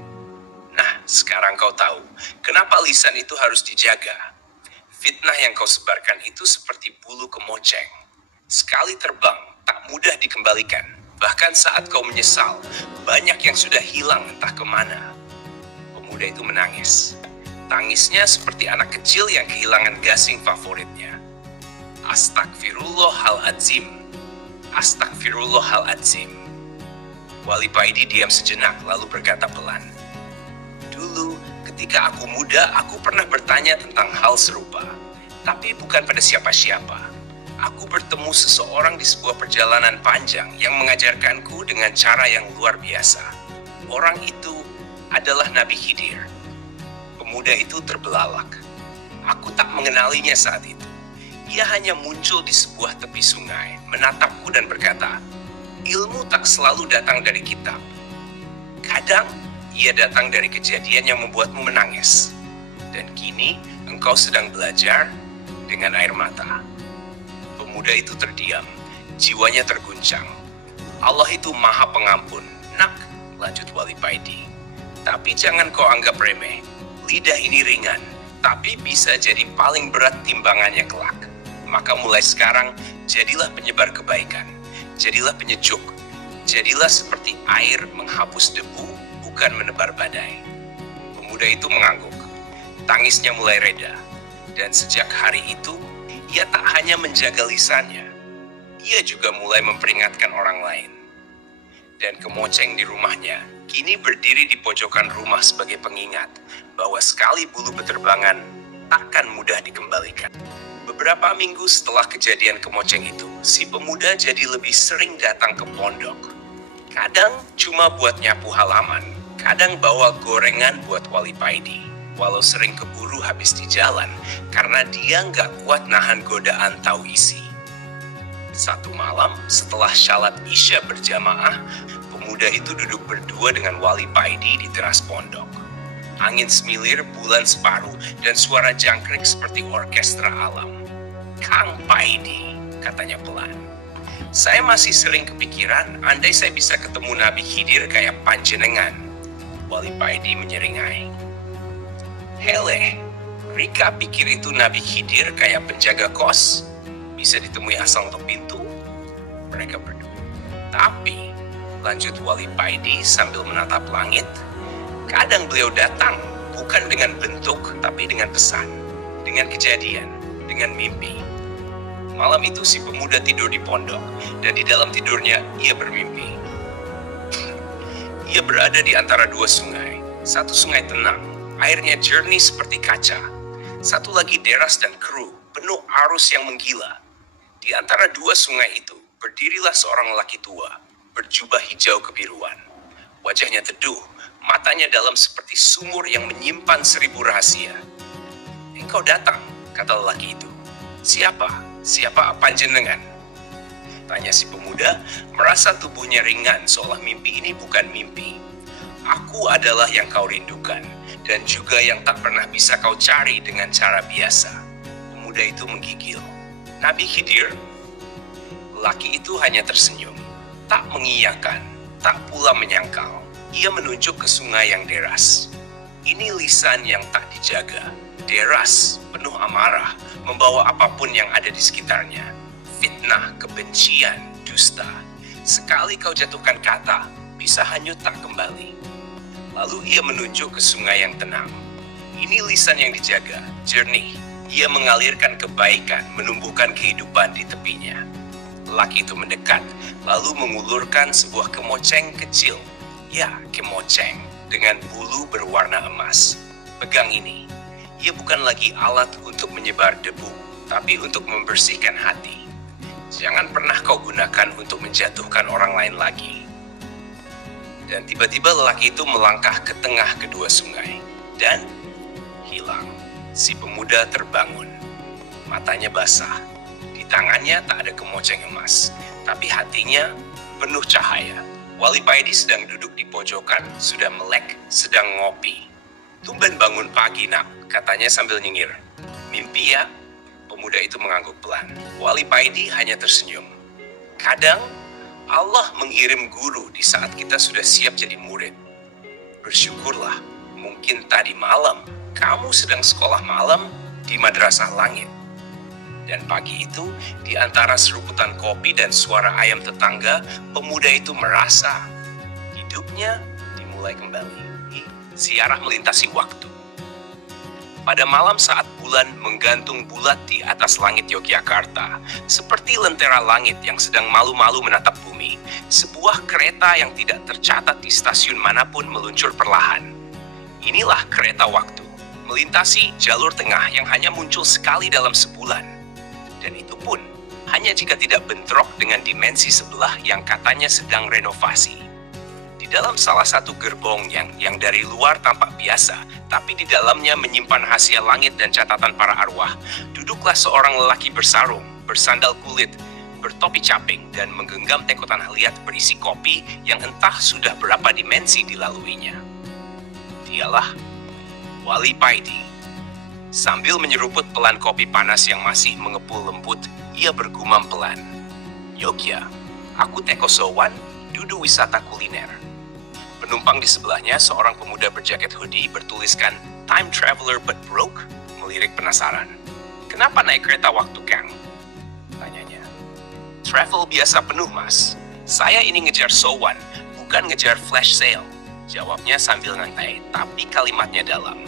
Nah, sekarang kau tahu, kenapa lisan itu harus dijaga. Fitnah yang kau sebarkan itu seperti bulu kemoceng. Sekali terbang, tak mudah dikembalikan. Bahkan saat kau menyesal, banyak yang sudah hilang entah kemana. Pemuda itu menangis. Tangisnya seperti anak kecil yang kehilangan gasing favoritnya. Astagfirullahaladzim. Astagfirullahaladzim. Wali Paidi diam sejenak lalu berkata pelan. Dulu, ketika aku muda, aku pernah bertanya tentang hal serupa. Tapi bukan pada siapa-siapa. Aku bertemu seseorang di sebuah perjalanan panjang yang mengajarkanku dengan cara yang luar biasa. Orang itu adalah Nabi Khidir. Pemuda itu terbelalak. Aku tak mengenalinya saat itu. Ia hanya muncul di sebuah tepi sungai, menatapku dan berkata, ilmu tak selalu datang dari kitab. Kadang, ia datang dari kejadian yang membuatmu menangis. Dan kini, engkau sedang belajar dengan air mata. Pemuda itu terdiam, jiwanya terguncang. Allah itu maha pengampun, nak, lanjut Wali Paidi. Tapi jangan kau anggap remeh. Lidah ini ringan, tapi bisa jadi paling berat timbangannya kelak. Maka mulai sekarang, jadilah penyebar kebaikan. Jadilah penyejuk. Jadilah seperti air menghapus debu, bukan menebar badai. Pemuda itu mengangguk. Tangisnya mulai reda. Dan sejak hari itu, ia tak hanya menjaga lisannya. Ia juga mulai memperingatkan orang lain. Dan kemoceng di rumahnya kini berdiri di pojokan rumah sebagai pengingat bahwa sekali bulu beterbangan takkan mudah dikembalikan. Beberapa minggu setelah kejadian kemoceng itu, si pemuda jadi lebih sering datang ke pondok. Kadang cuma buat nyapu halaman, kadang bawa gorengan buat Wali Paidi. Walau sering keburu habis di jalan karena dia nggak kuat nahan godaan tahu isi. Satu malam setelah syalat Isya berjamaah, pemuda itu duduk berdua dengan Wali Paidi di teras pondok. Angin semilir, bulan separuh, dan suara jangkrik seperti orkestra alam. Kang Paidi, katanya pelan. Saya masih sering kepikiran andai saya bisa ketemu Nabi Khidir kayak panjenengan. Wali Paidi menyeringai. Hele, Rika pikir itu Nabi Khidir kayak penjaga kos. Bisa ditemui asal untuk pintu. Mereka berdua. Tapi, lanjut Wali Paidi sambil menatap langit, kadang beliau datang bukan dengan bentuk tapi dengan pesan, dengan kejadian, dengan mimpi. Malam itu si pemuda tidur di pondok dan di dalam tidurnya ia bermimpi. Ia berada di antara dua sungai. Satu sungai tenang, airnya jernih seperti kaca. Satu lagi deras dan keruh, penuh arus yang menggila. Di antara dua sungai itu berdirilah seorang lelaki tua, berjubah hijau kebiruan. Wajahnya teduh, matanya dalam seperti sumur yang menyimpan 1000 rahasia. Engkau datang, kata lelaki itu. Siapa? Siapa panjenengan? Tanya si pemuda, merasa tubuhnya ringan seolah mimpi ini bukan mimpi. Aku adalah yang kau rindukan, dan juga yang tak pernah bisa kau cari dengan cara biasa. Pemuda itu menggigil. Nabi Khidir? Lelaki itu hanya tersenyum, tak mengiyakan, tak pula menyangkal. Ia menunjuk ke sungai yang deras. Ini lisan yang tak dijaga, deras, penuh amarah, membawa apapun yang ada di sekitarnya. Fitnah, kebencian, dusta. Sekali kau jatuhkan kata, bisa hanyut tak kembali. Lalu ia menunjuk ke sungai yang tenang. Ini lisan yang dijaga, jernih. Ia mengalirkan kebaikan, menumbuhkan kehidupan di tepinya. Lelaki itu mendekat, lalu mengulurkan sebuah kemoceng kecil. Ya, kemoceng dengan bulu berwarna emas. Pegang ini. Ia bukan lagi alat untuk menyebar debu, tapi untuk membersihkan hati. Jangan pernah kau gunakan untuk menjatuhkan orang lain lagi. Dan tiba-tiba lelaki itu melangkah ke tengah kedua sungai. Dan hilang. Si pemuda terbangun. Matanya basah. Di tangannya tak ada kemoceng emas. Tapi hatinya penuh cahaya. Wali Paidi sedang duduk di pojokan, sudah melek, sedang ngopi. Tumben bangun pagi nak, katanya sambil nyengir. Mimpi ya? Pemuda itu mengangguk pelan. Wali Paidi hanya tersenyum. Kadang Allah mengirim guru di saat kita sudah siap jadi murid. Bersyukurlah, mungkin tadi malam kamu sedang sekolah malam di madrasah langit. Dan pagi itu, di antara seruputan kopi dan suara ayam tetangga, pemuda itu merasa hidupnya dimulai kembali. Ziarah melintasi waktu. Pada malam saat bulan menggantung bulat di atas langit Yogyakarta, seperti lentera langit yang sedang malu-malu menatap bumi, sebuah kereta yang tidak tercatat di stasiun manapun meluncur perlahan. Inilah kereta waktu, melintasi jalur tengah yang hanya muncul sekali dalam sebulan. Dan itu pun hanya jika tidak bentrok dengan dimensi sebelah yang katanya sedang renovasi. Di dalam salah satu gerbong yang dari luar tampak biasa, tapi di dalamnya menyimpan rahasia langit dan catatan para arwah, duduklah seorang lelaki bersarung, bersandal kulit, bertopi caping, dan menggenggam tekotan liat berisi kopi yang entah sudah berapa dimensi dilaluinya. Dialah Wali Paidi. Sambil menyeruput pelan kopi panas yang masih mengepul lembut, ia bergumam pelan. Yogya, aku teko sowan, dudu wisata kuliner. Penumpang di sebelahnya, seorang pemuda berjaket hoodie bertuliskan Time Traveler but Broke, melirik penasaran. Kenapa naik kereta waktu, Kang? Tanyanya. Travel biasa penuh, Mas. Saya ini ngejar sowan, bukan ngejar flash sale. Jawabnya sambil ngantai, tapi kalimatnya dalam.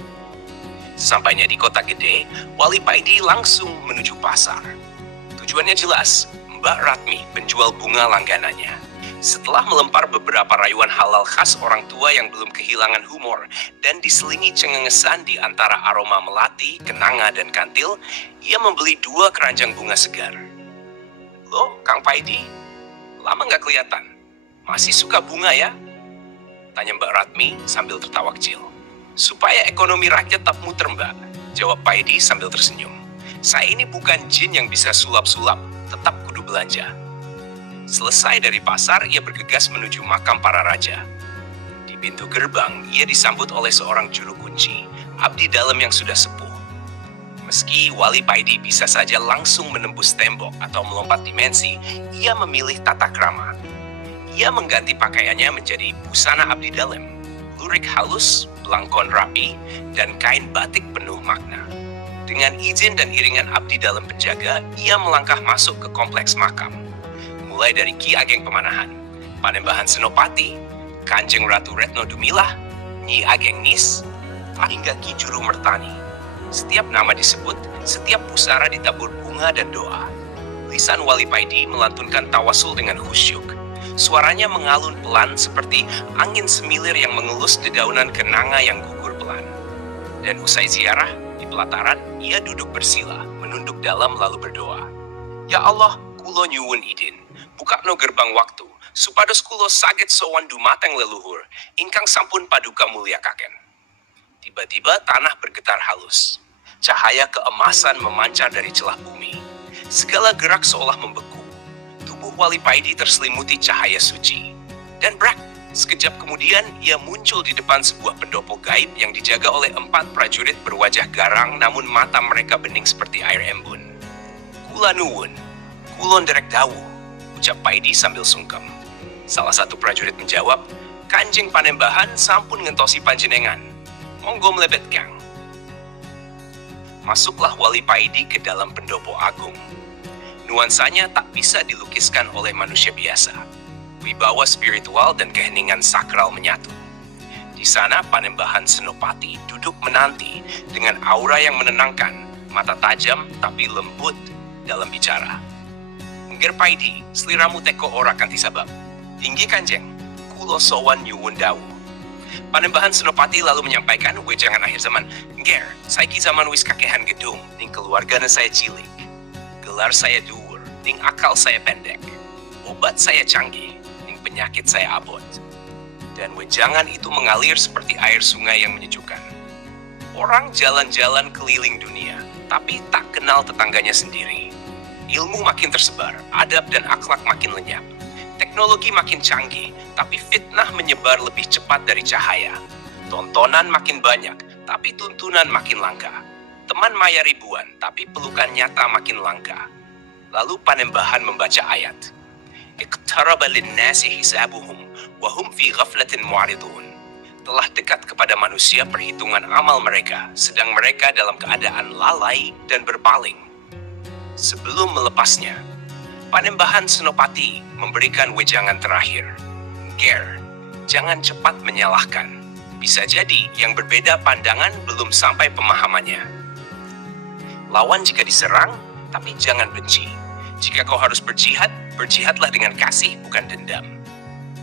Sampainya di kota gede, Wali Paidi langsung menuju pasar. Tujuannya jelas, Mbak Ratmi, penjual bunga langganannya. Setelah melempar beberapa rayuan halal khas orang tua yang belum kehilangan humor dan diselingi cengengesan di antara aroma melati, kenanga, dan kantil, ia membeli 2 keranjang bunga segar. Loh, Kang Paidi, lama nggak kelihatan. Masih suka bunga ya? Tanya Mbak Ratmi sambil tertawa kecil. Supaya ekonomi rakyat tetap muter, Mbak, jawab Paidi sambil tersenyum. Saya ini bukan jin yang bisa sulap-sulap, tetap kudu belanja. Selesai dari pasar, ia bergegas menuju makam para raja. Di pintu gerbang, ia disambut oleh seorang juru kunci, abdi dalam yang sudah sepuh. Meski Wali Paidi bisa saja langsung menembus tembok atau melompat dimensi, ia memilih tata krama. Ia mengganti pakaiannya menjadi busana abdi dalam, lurik halus, belangkon rapi, dan kain batik penuh makna. Dengan izin dan iringan abdi dalam penjaga, ia melangkah masuk ke kompleks makam. Mulai dari Ki Ageng Pemanahan, Panembahan Senopati, Kanjeng Ratu Retno Dumilah, Nyi Ageng Nis, hingga Ki Juru Mertani. Setiap nama disebut, setiap pusara ditabur bunga dan doa. Lisan Wali Paidi melantunkan tawasul dengan khusyuk. Suaranya mengalun pelan seperti angin semilir yang mengelus dedaunan kenanga yang gugur pelan. Dan usai ziarah, di pelataran, ia duduk bersila, menunduk dalam lalu berdoa. Ya Allah, kulo nyuwun idin, bukakno gerbang waktu, supados kulo saged sowan dumateng leluhur, ingkang sampun paduka mulyakaken. Tiba-tiba tanah bergetar halus. Cahaya keemasan memancar dari celah bumi. Segala gerak seolah membeku. Wali Paidi terselimuti cahaya suci. Dan brak, sekejap kemudian ia muncul di depan sebuah pendopo gaib yang dijaga oleh 4 prajurit berwajah garang namun mata mereka bening seperti air embun. Kula nuwun, kulon derek dawuh, ucap Paidi sambil sungkem. Salah satu prajurit menjawab, Kanjeng Panembahan sampun ngentosi panjenengan. Monggo mlebet, Kang. Masuklah Wali Paidi ke dalam pendopo agung. Nuansanya tak bisa dilukiskan oleh manusia biasa. Wibawa spiritual dan keheningan sakral menyatu. Di sana Panembahan Senopati duduk menanti dengan aura yang menenangkan, mata tajam tapi lembut dalam bicara. Ngger Paidi, seliramu teko ora kanthi sabab. Inggih Kanjeng, kulo sowan nyuwun dawuh. Panembahan Senopati lalu menyampaikan wejangan akhir zaman. Ngger, saiki zaman wis kakehan gedung, ning keluargana saya cilik. Gelar saya dhuwur, ning akal saya pendek. Obat saya canggih, ning penyakit saya abot. Dan wejangan itu mengalir seperti air sungai yang menyejukkan. Orang jalan-jalan keliling dunia, tapi tak kenal tetangganya sendiri. Ilmu makin tersebar, adab dan akhlak makin lenyap. Teknologi makin canggih, tapi fitnah menyebar lebih cepat dari cahaya. Tontonan makin banyak, tapi tuntunan makin langka. Teman maya ribuan, tapi pelukan nyata makin langka. Lalu Panembahan membaca ayat. Iqtaraba linnasi hisabuhum, wa hum fi ghaflatin mu'ridun. Telah dekat kepada manusia perhitungan amal mereka, sedang mereka dalam keadaan lalai dan berpaling. sebelum melepasnya. Panembahan Senopati memberikan wejangan terakhir. Ger, jangan cepat menyalahkan. Bisa jadi yang berbeda pandangan belum sampai pemahamannya. Lawan jika diserang, tapi jangan benci. Jika kau harus berjihad, berjihadlah dengan kasih, bukan dendam.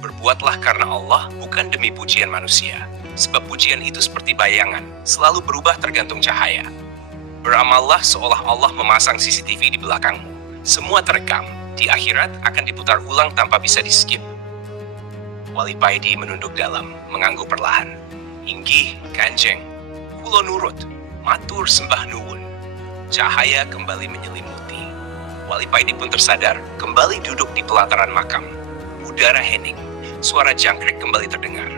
Berbuatlah karena Allah, bukan demi pujian manusia. Sebab pujian itu seperti bayangan, selalu berubah tergantung cahaya. Beramallah seolah Allah memasang CCTV di belakangmu. Semua terekam, di akhirat akan diputar ulang tanpa bisa di-skip. Wali Paidi menunduk dalam, mengangguk perlahan. Inggih, Kanjeng, kulo nurut, matur sembah nuwun. Cahaya kembali menyelimuti. Wali Paidi pun tersadar, kembali duduk di pelataran makam. Udara hening, suara jangkrik kembali terdengar.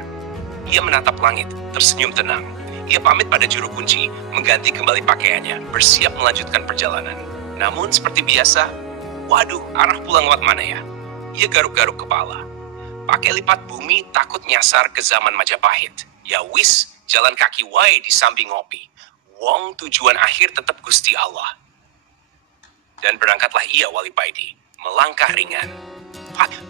Ia menatap langit, tersenyum tenang. Ia pamit pada juru kunci, mengganti kembali pakaiannya, bersiap melanjutkan perjalanan. Namun seperti biasa, waduh, arah pulang lewat mana ya? Ia garuk-garuk kepala. Pakai lipat bumi takut nyasar ke zaman Majapahit. Ya wis, jalan kaki wae di samping ngopi. Wong tujuan akhir tetap Gusti Allah. Dan berangkatlah ia Wali Paidi, melangkah ringan.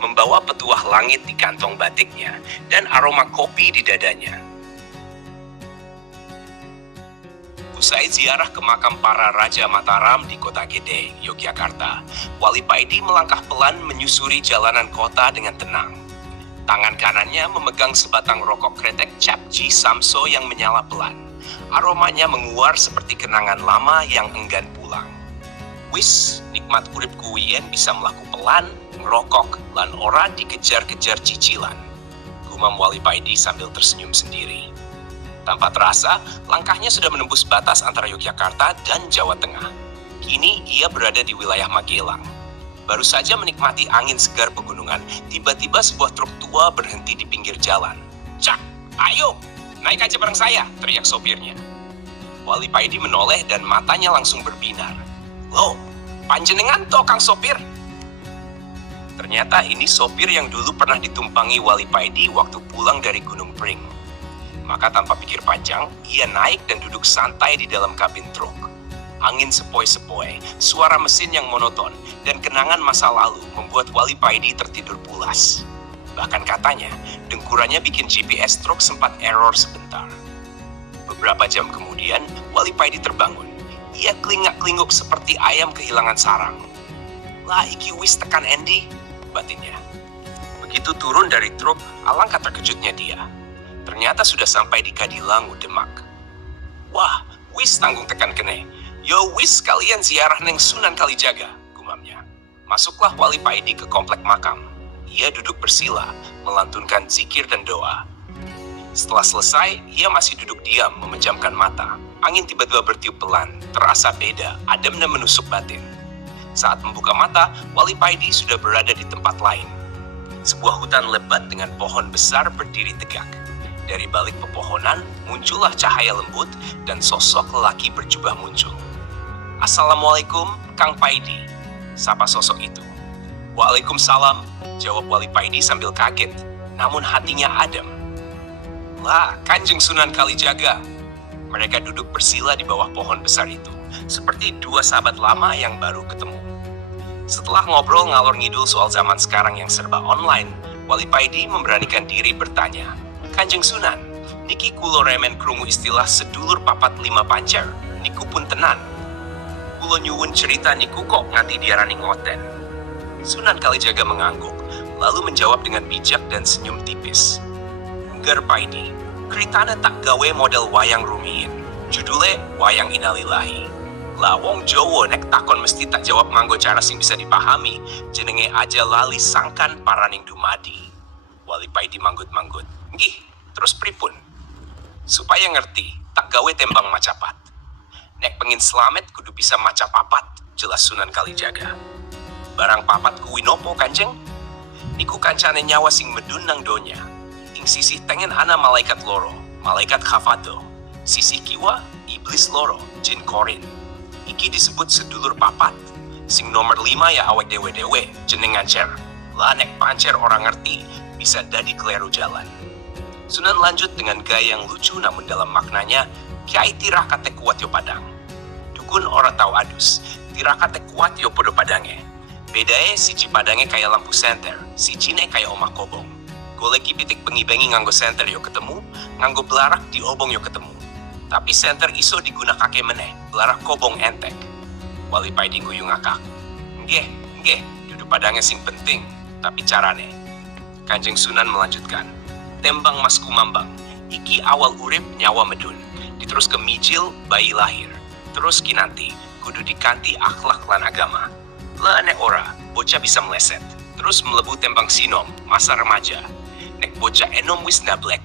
Membawa petuah langit di kantong batiknya dan aroma kopi di dadanya. Usai ziarah ke makam para Raja Mataram di Kota Gede, Yogyakarta, Wali Paidi melangkah pelan menyusuri jalanan kota dengan tenang. Tangan kanannya memegang sebatang rokok kretek Cap G Samso yang menyala pelan. Aromanya menguar seperti kenangan lama yang enggan pulang. Wis, nikmat urip kuwien bisa melaku pelan, ngerokok, lan ora dikejar-kejar cicilan. Gumam Wali Paidi sambil tersenyum sendiri. Tanpa terasa, langkahnya sudah menembus batas antara Yogyakarta dan Jawa Tengah. Kini ia berada di wilayah Magelang. Baru saja menikmati angin segar pegunungan, tiba-tiba sebuah truk tua berhenti di pinggir jalan. "Cak, ayo, naik aja bareng saya," teriak sopirnya. Wali Paidi menoleh dan matanya langsung berbinar. "Loh, panjenengan toh Kang Sopir?" Ternyata ini sopir yang dulu pernah ditumpangi Wali Paidi waktu pulang dari Gunung Pring. Maka tanpa pikir panjang, ia naik dan duduk santai di dalam kabin truk. Angin sepoi-sepoi, suara mesin yang monoton, dan kenangan masa lalu membuat Wali Paidi tertidur pulas. Bahkan katanya, dengkurannya bikin GPS truk sempat error sebentar. Beberapa jam kemudian, Wali Paidi terbangun. Ia kelingak-kelinguk seperti ayam kehilangan sarang. "Lah iki wis tekan Endi," batinnya. Begitu turun dari truk, alangkah terkejutnya dia. Ternyata sudah sampai di Kadilangu, Demak. "Wah, wis tanggung tekan kene. Yo wis kalian ziarah neng Sunan Kalijaga," gumamnya. Masuklah Wali Paidi ke komplek makam. Ia duduk bersila, melantunkan zikir dan doa. Setelah selesai, ia masih duduk diam, memejamkan mata. Angin tiba-tiba bertiup pelan, terasa beda, adem dan menusuk batin. Saat membuka mata, Wali Paidi sudah berada di tempat lain. Sebuah hutan lebat dengan pohon besar berdiri tegak. Dari balik pepohonan, muncullah cahaya lembut dan sosok lelaki berjubah muncul. "Assalamualaikum, Kang Paidi," sapa sosok itu. "Waalaikumsalam," jawab Wali Paidi sambil kaget, namun hatinya adem. "Lah, Kanjeng Sunan Kalijaga." Mereka duduk bersila di bawah pohon besar itu, seperti dua sahabat lama yang baru ketemu. Setelah ngobrol ngalor ngidul soal zaman sekarang yang serba online, Wali Paidi memberanikan diri bertanya, "Kanjeng Sunan, niki kulo remen krungu istilah sedulur papat lima pancer, niku pun tenan. Kulo nyuwun cerita niku kok nganti diarani ngoten." Sunan Kalijaga mengangguk, lalu menjawab dengan bijak dan senyum tipis. "Ngger Paidi, ceritane tak gawe model wayang rumiyin. Judule Wayang Innalillahi. Lah wong Jawa nek takon mesti tak jawab nganggo cara sing bisa dipahami, jenenge aja lali sangkan paraning dumadi." Wali Paidi manggut-manggut. "Nggih, terus pripun?" "Supaya ngerti, tak gawe tembang macapat. Nek pengin slamet kudu bisa maca papat," jelas Sunan Kalijaga. "Barang papat kuwi nopo, Kanjeng?" "Niku kancane nyawa sing medun nang donya. Ing sisih tengen ana malaikat loro, malaikat Khafado. Sisih kiwa, iblis loro, jin korin. Iki disebut sedulur papat. Sing nomor 5 ya awek dewe-dewe, jeneng ngancer. Lah nek pancer orang ngerti, bisa dadi kleru jalan." Sunan lanjut dengan gaya yang lucu namun dalam maknanya, "Kiai tirah kate kuat yo padang. Dukun ora tau adus, Tirakate kuat yo podo padange. Bedae siji padange kaya lampu senter, sijine kaya omah kobong. Goleki pitik bengi-bengi nganggo senter yo ketemu, nganggo belarak di obong yo ketemu. Tapi senter iso digunakake meneh, belarak kobong entek. Wali Paidi guyu ngakak. Nggih, dudu padange sing penting, tapi carane. Kanjeng Sunan melanjutkan. Tembang Mas Kumambang, iki awal urip nyawa medun. Diterus ke mijil, bayi lahir. Terus kinanti, kudu dikanti akhlak lan agama. Nek ora, bocah bisa meleset. Terus melebu tembang sinom, masa remaja. Nek bocah enom wis nablek,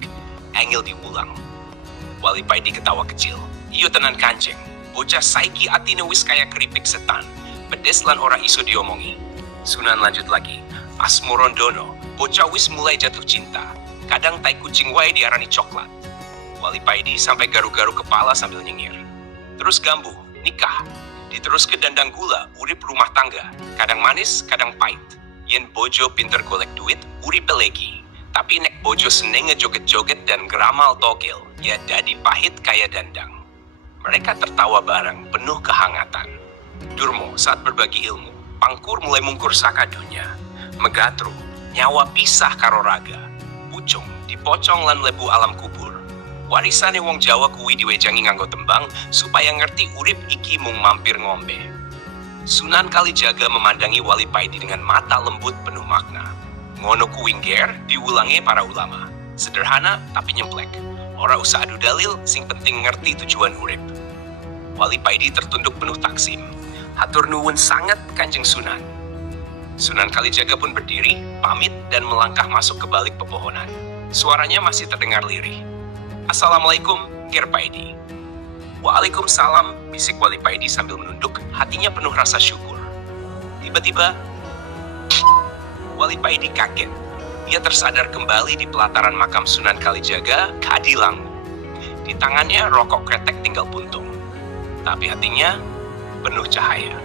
angel diulang. Wali Paidi ketawa kecil. Iyo tenan kanjeng, bocah saiki atine wis kaya keripik setan. Pedes lan ora iso diomongi. Sunan lanjut lagi. Asmorondono, bocah wis mulai jatuh cinta. Kadang tai kucing wae diarani coklat. Wali Paidi sampai garu-garu kepala sambil nyengir. Terus gambuh, nikah. Diterus ke dandang gula, urip rumah tangga. Kadang manis, kadang pahit. Yen bojo pinter golek duit, urip legi. Tapi nek bojo seneng ngejoget-joget dan geramal togel, ya dadi pahit kaya dandang. Mereka tertawa bareng, penuh kehangatan. Durmo saat berbagi ilmu, pangkur mulai mungkur sakadunya. Megatru, nyawa pisah karo raga. Pucung, dipocong lan lebu alam kubur. Warisane wong Jawa kuwi diwejangi nganggo tembang supaya ngerti urip iki mung mampir ngombe. Sunan Kalijaga memandangi Wali Paidi dengan mata lembut penuh makna. Ngono kuwi ngger diulangi para ulama. Sederhana tapi nyemplek. Ora usah adu dalil, sing penting ngerti tujuan urip. Wali Paidi tertunduk penuh taksim. Hatur nuwun sangat Kanjeng Sunan. Sunan Kalijaga pun berdiri, pamit dan melangkah masuk ke balik pepohonan. Suaranya masih terdengar lirih. Assalamualaikum, Ger Paidi. Waalaikumsalam, bisik Wali Paidi sambil menunduk, hatinya penuh rasa syukur. Tiba-tiba, Wali Paidi kaget. Ia tersadar kembali di pelataran makam Sunan Kalijaga, Kadilangu. Di tangannya rokok kretek tinggal puntung. Tapi hatinya penuh cahaya.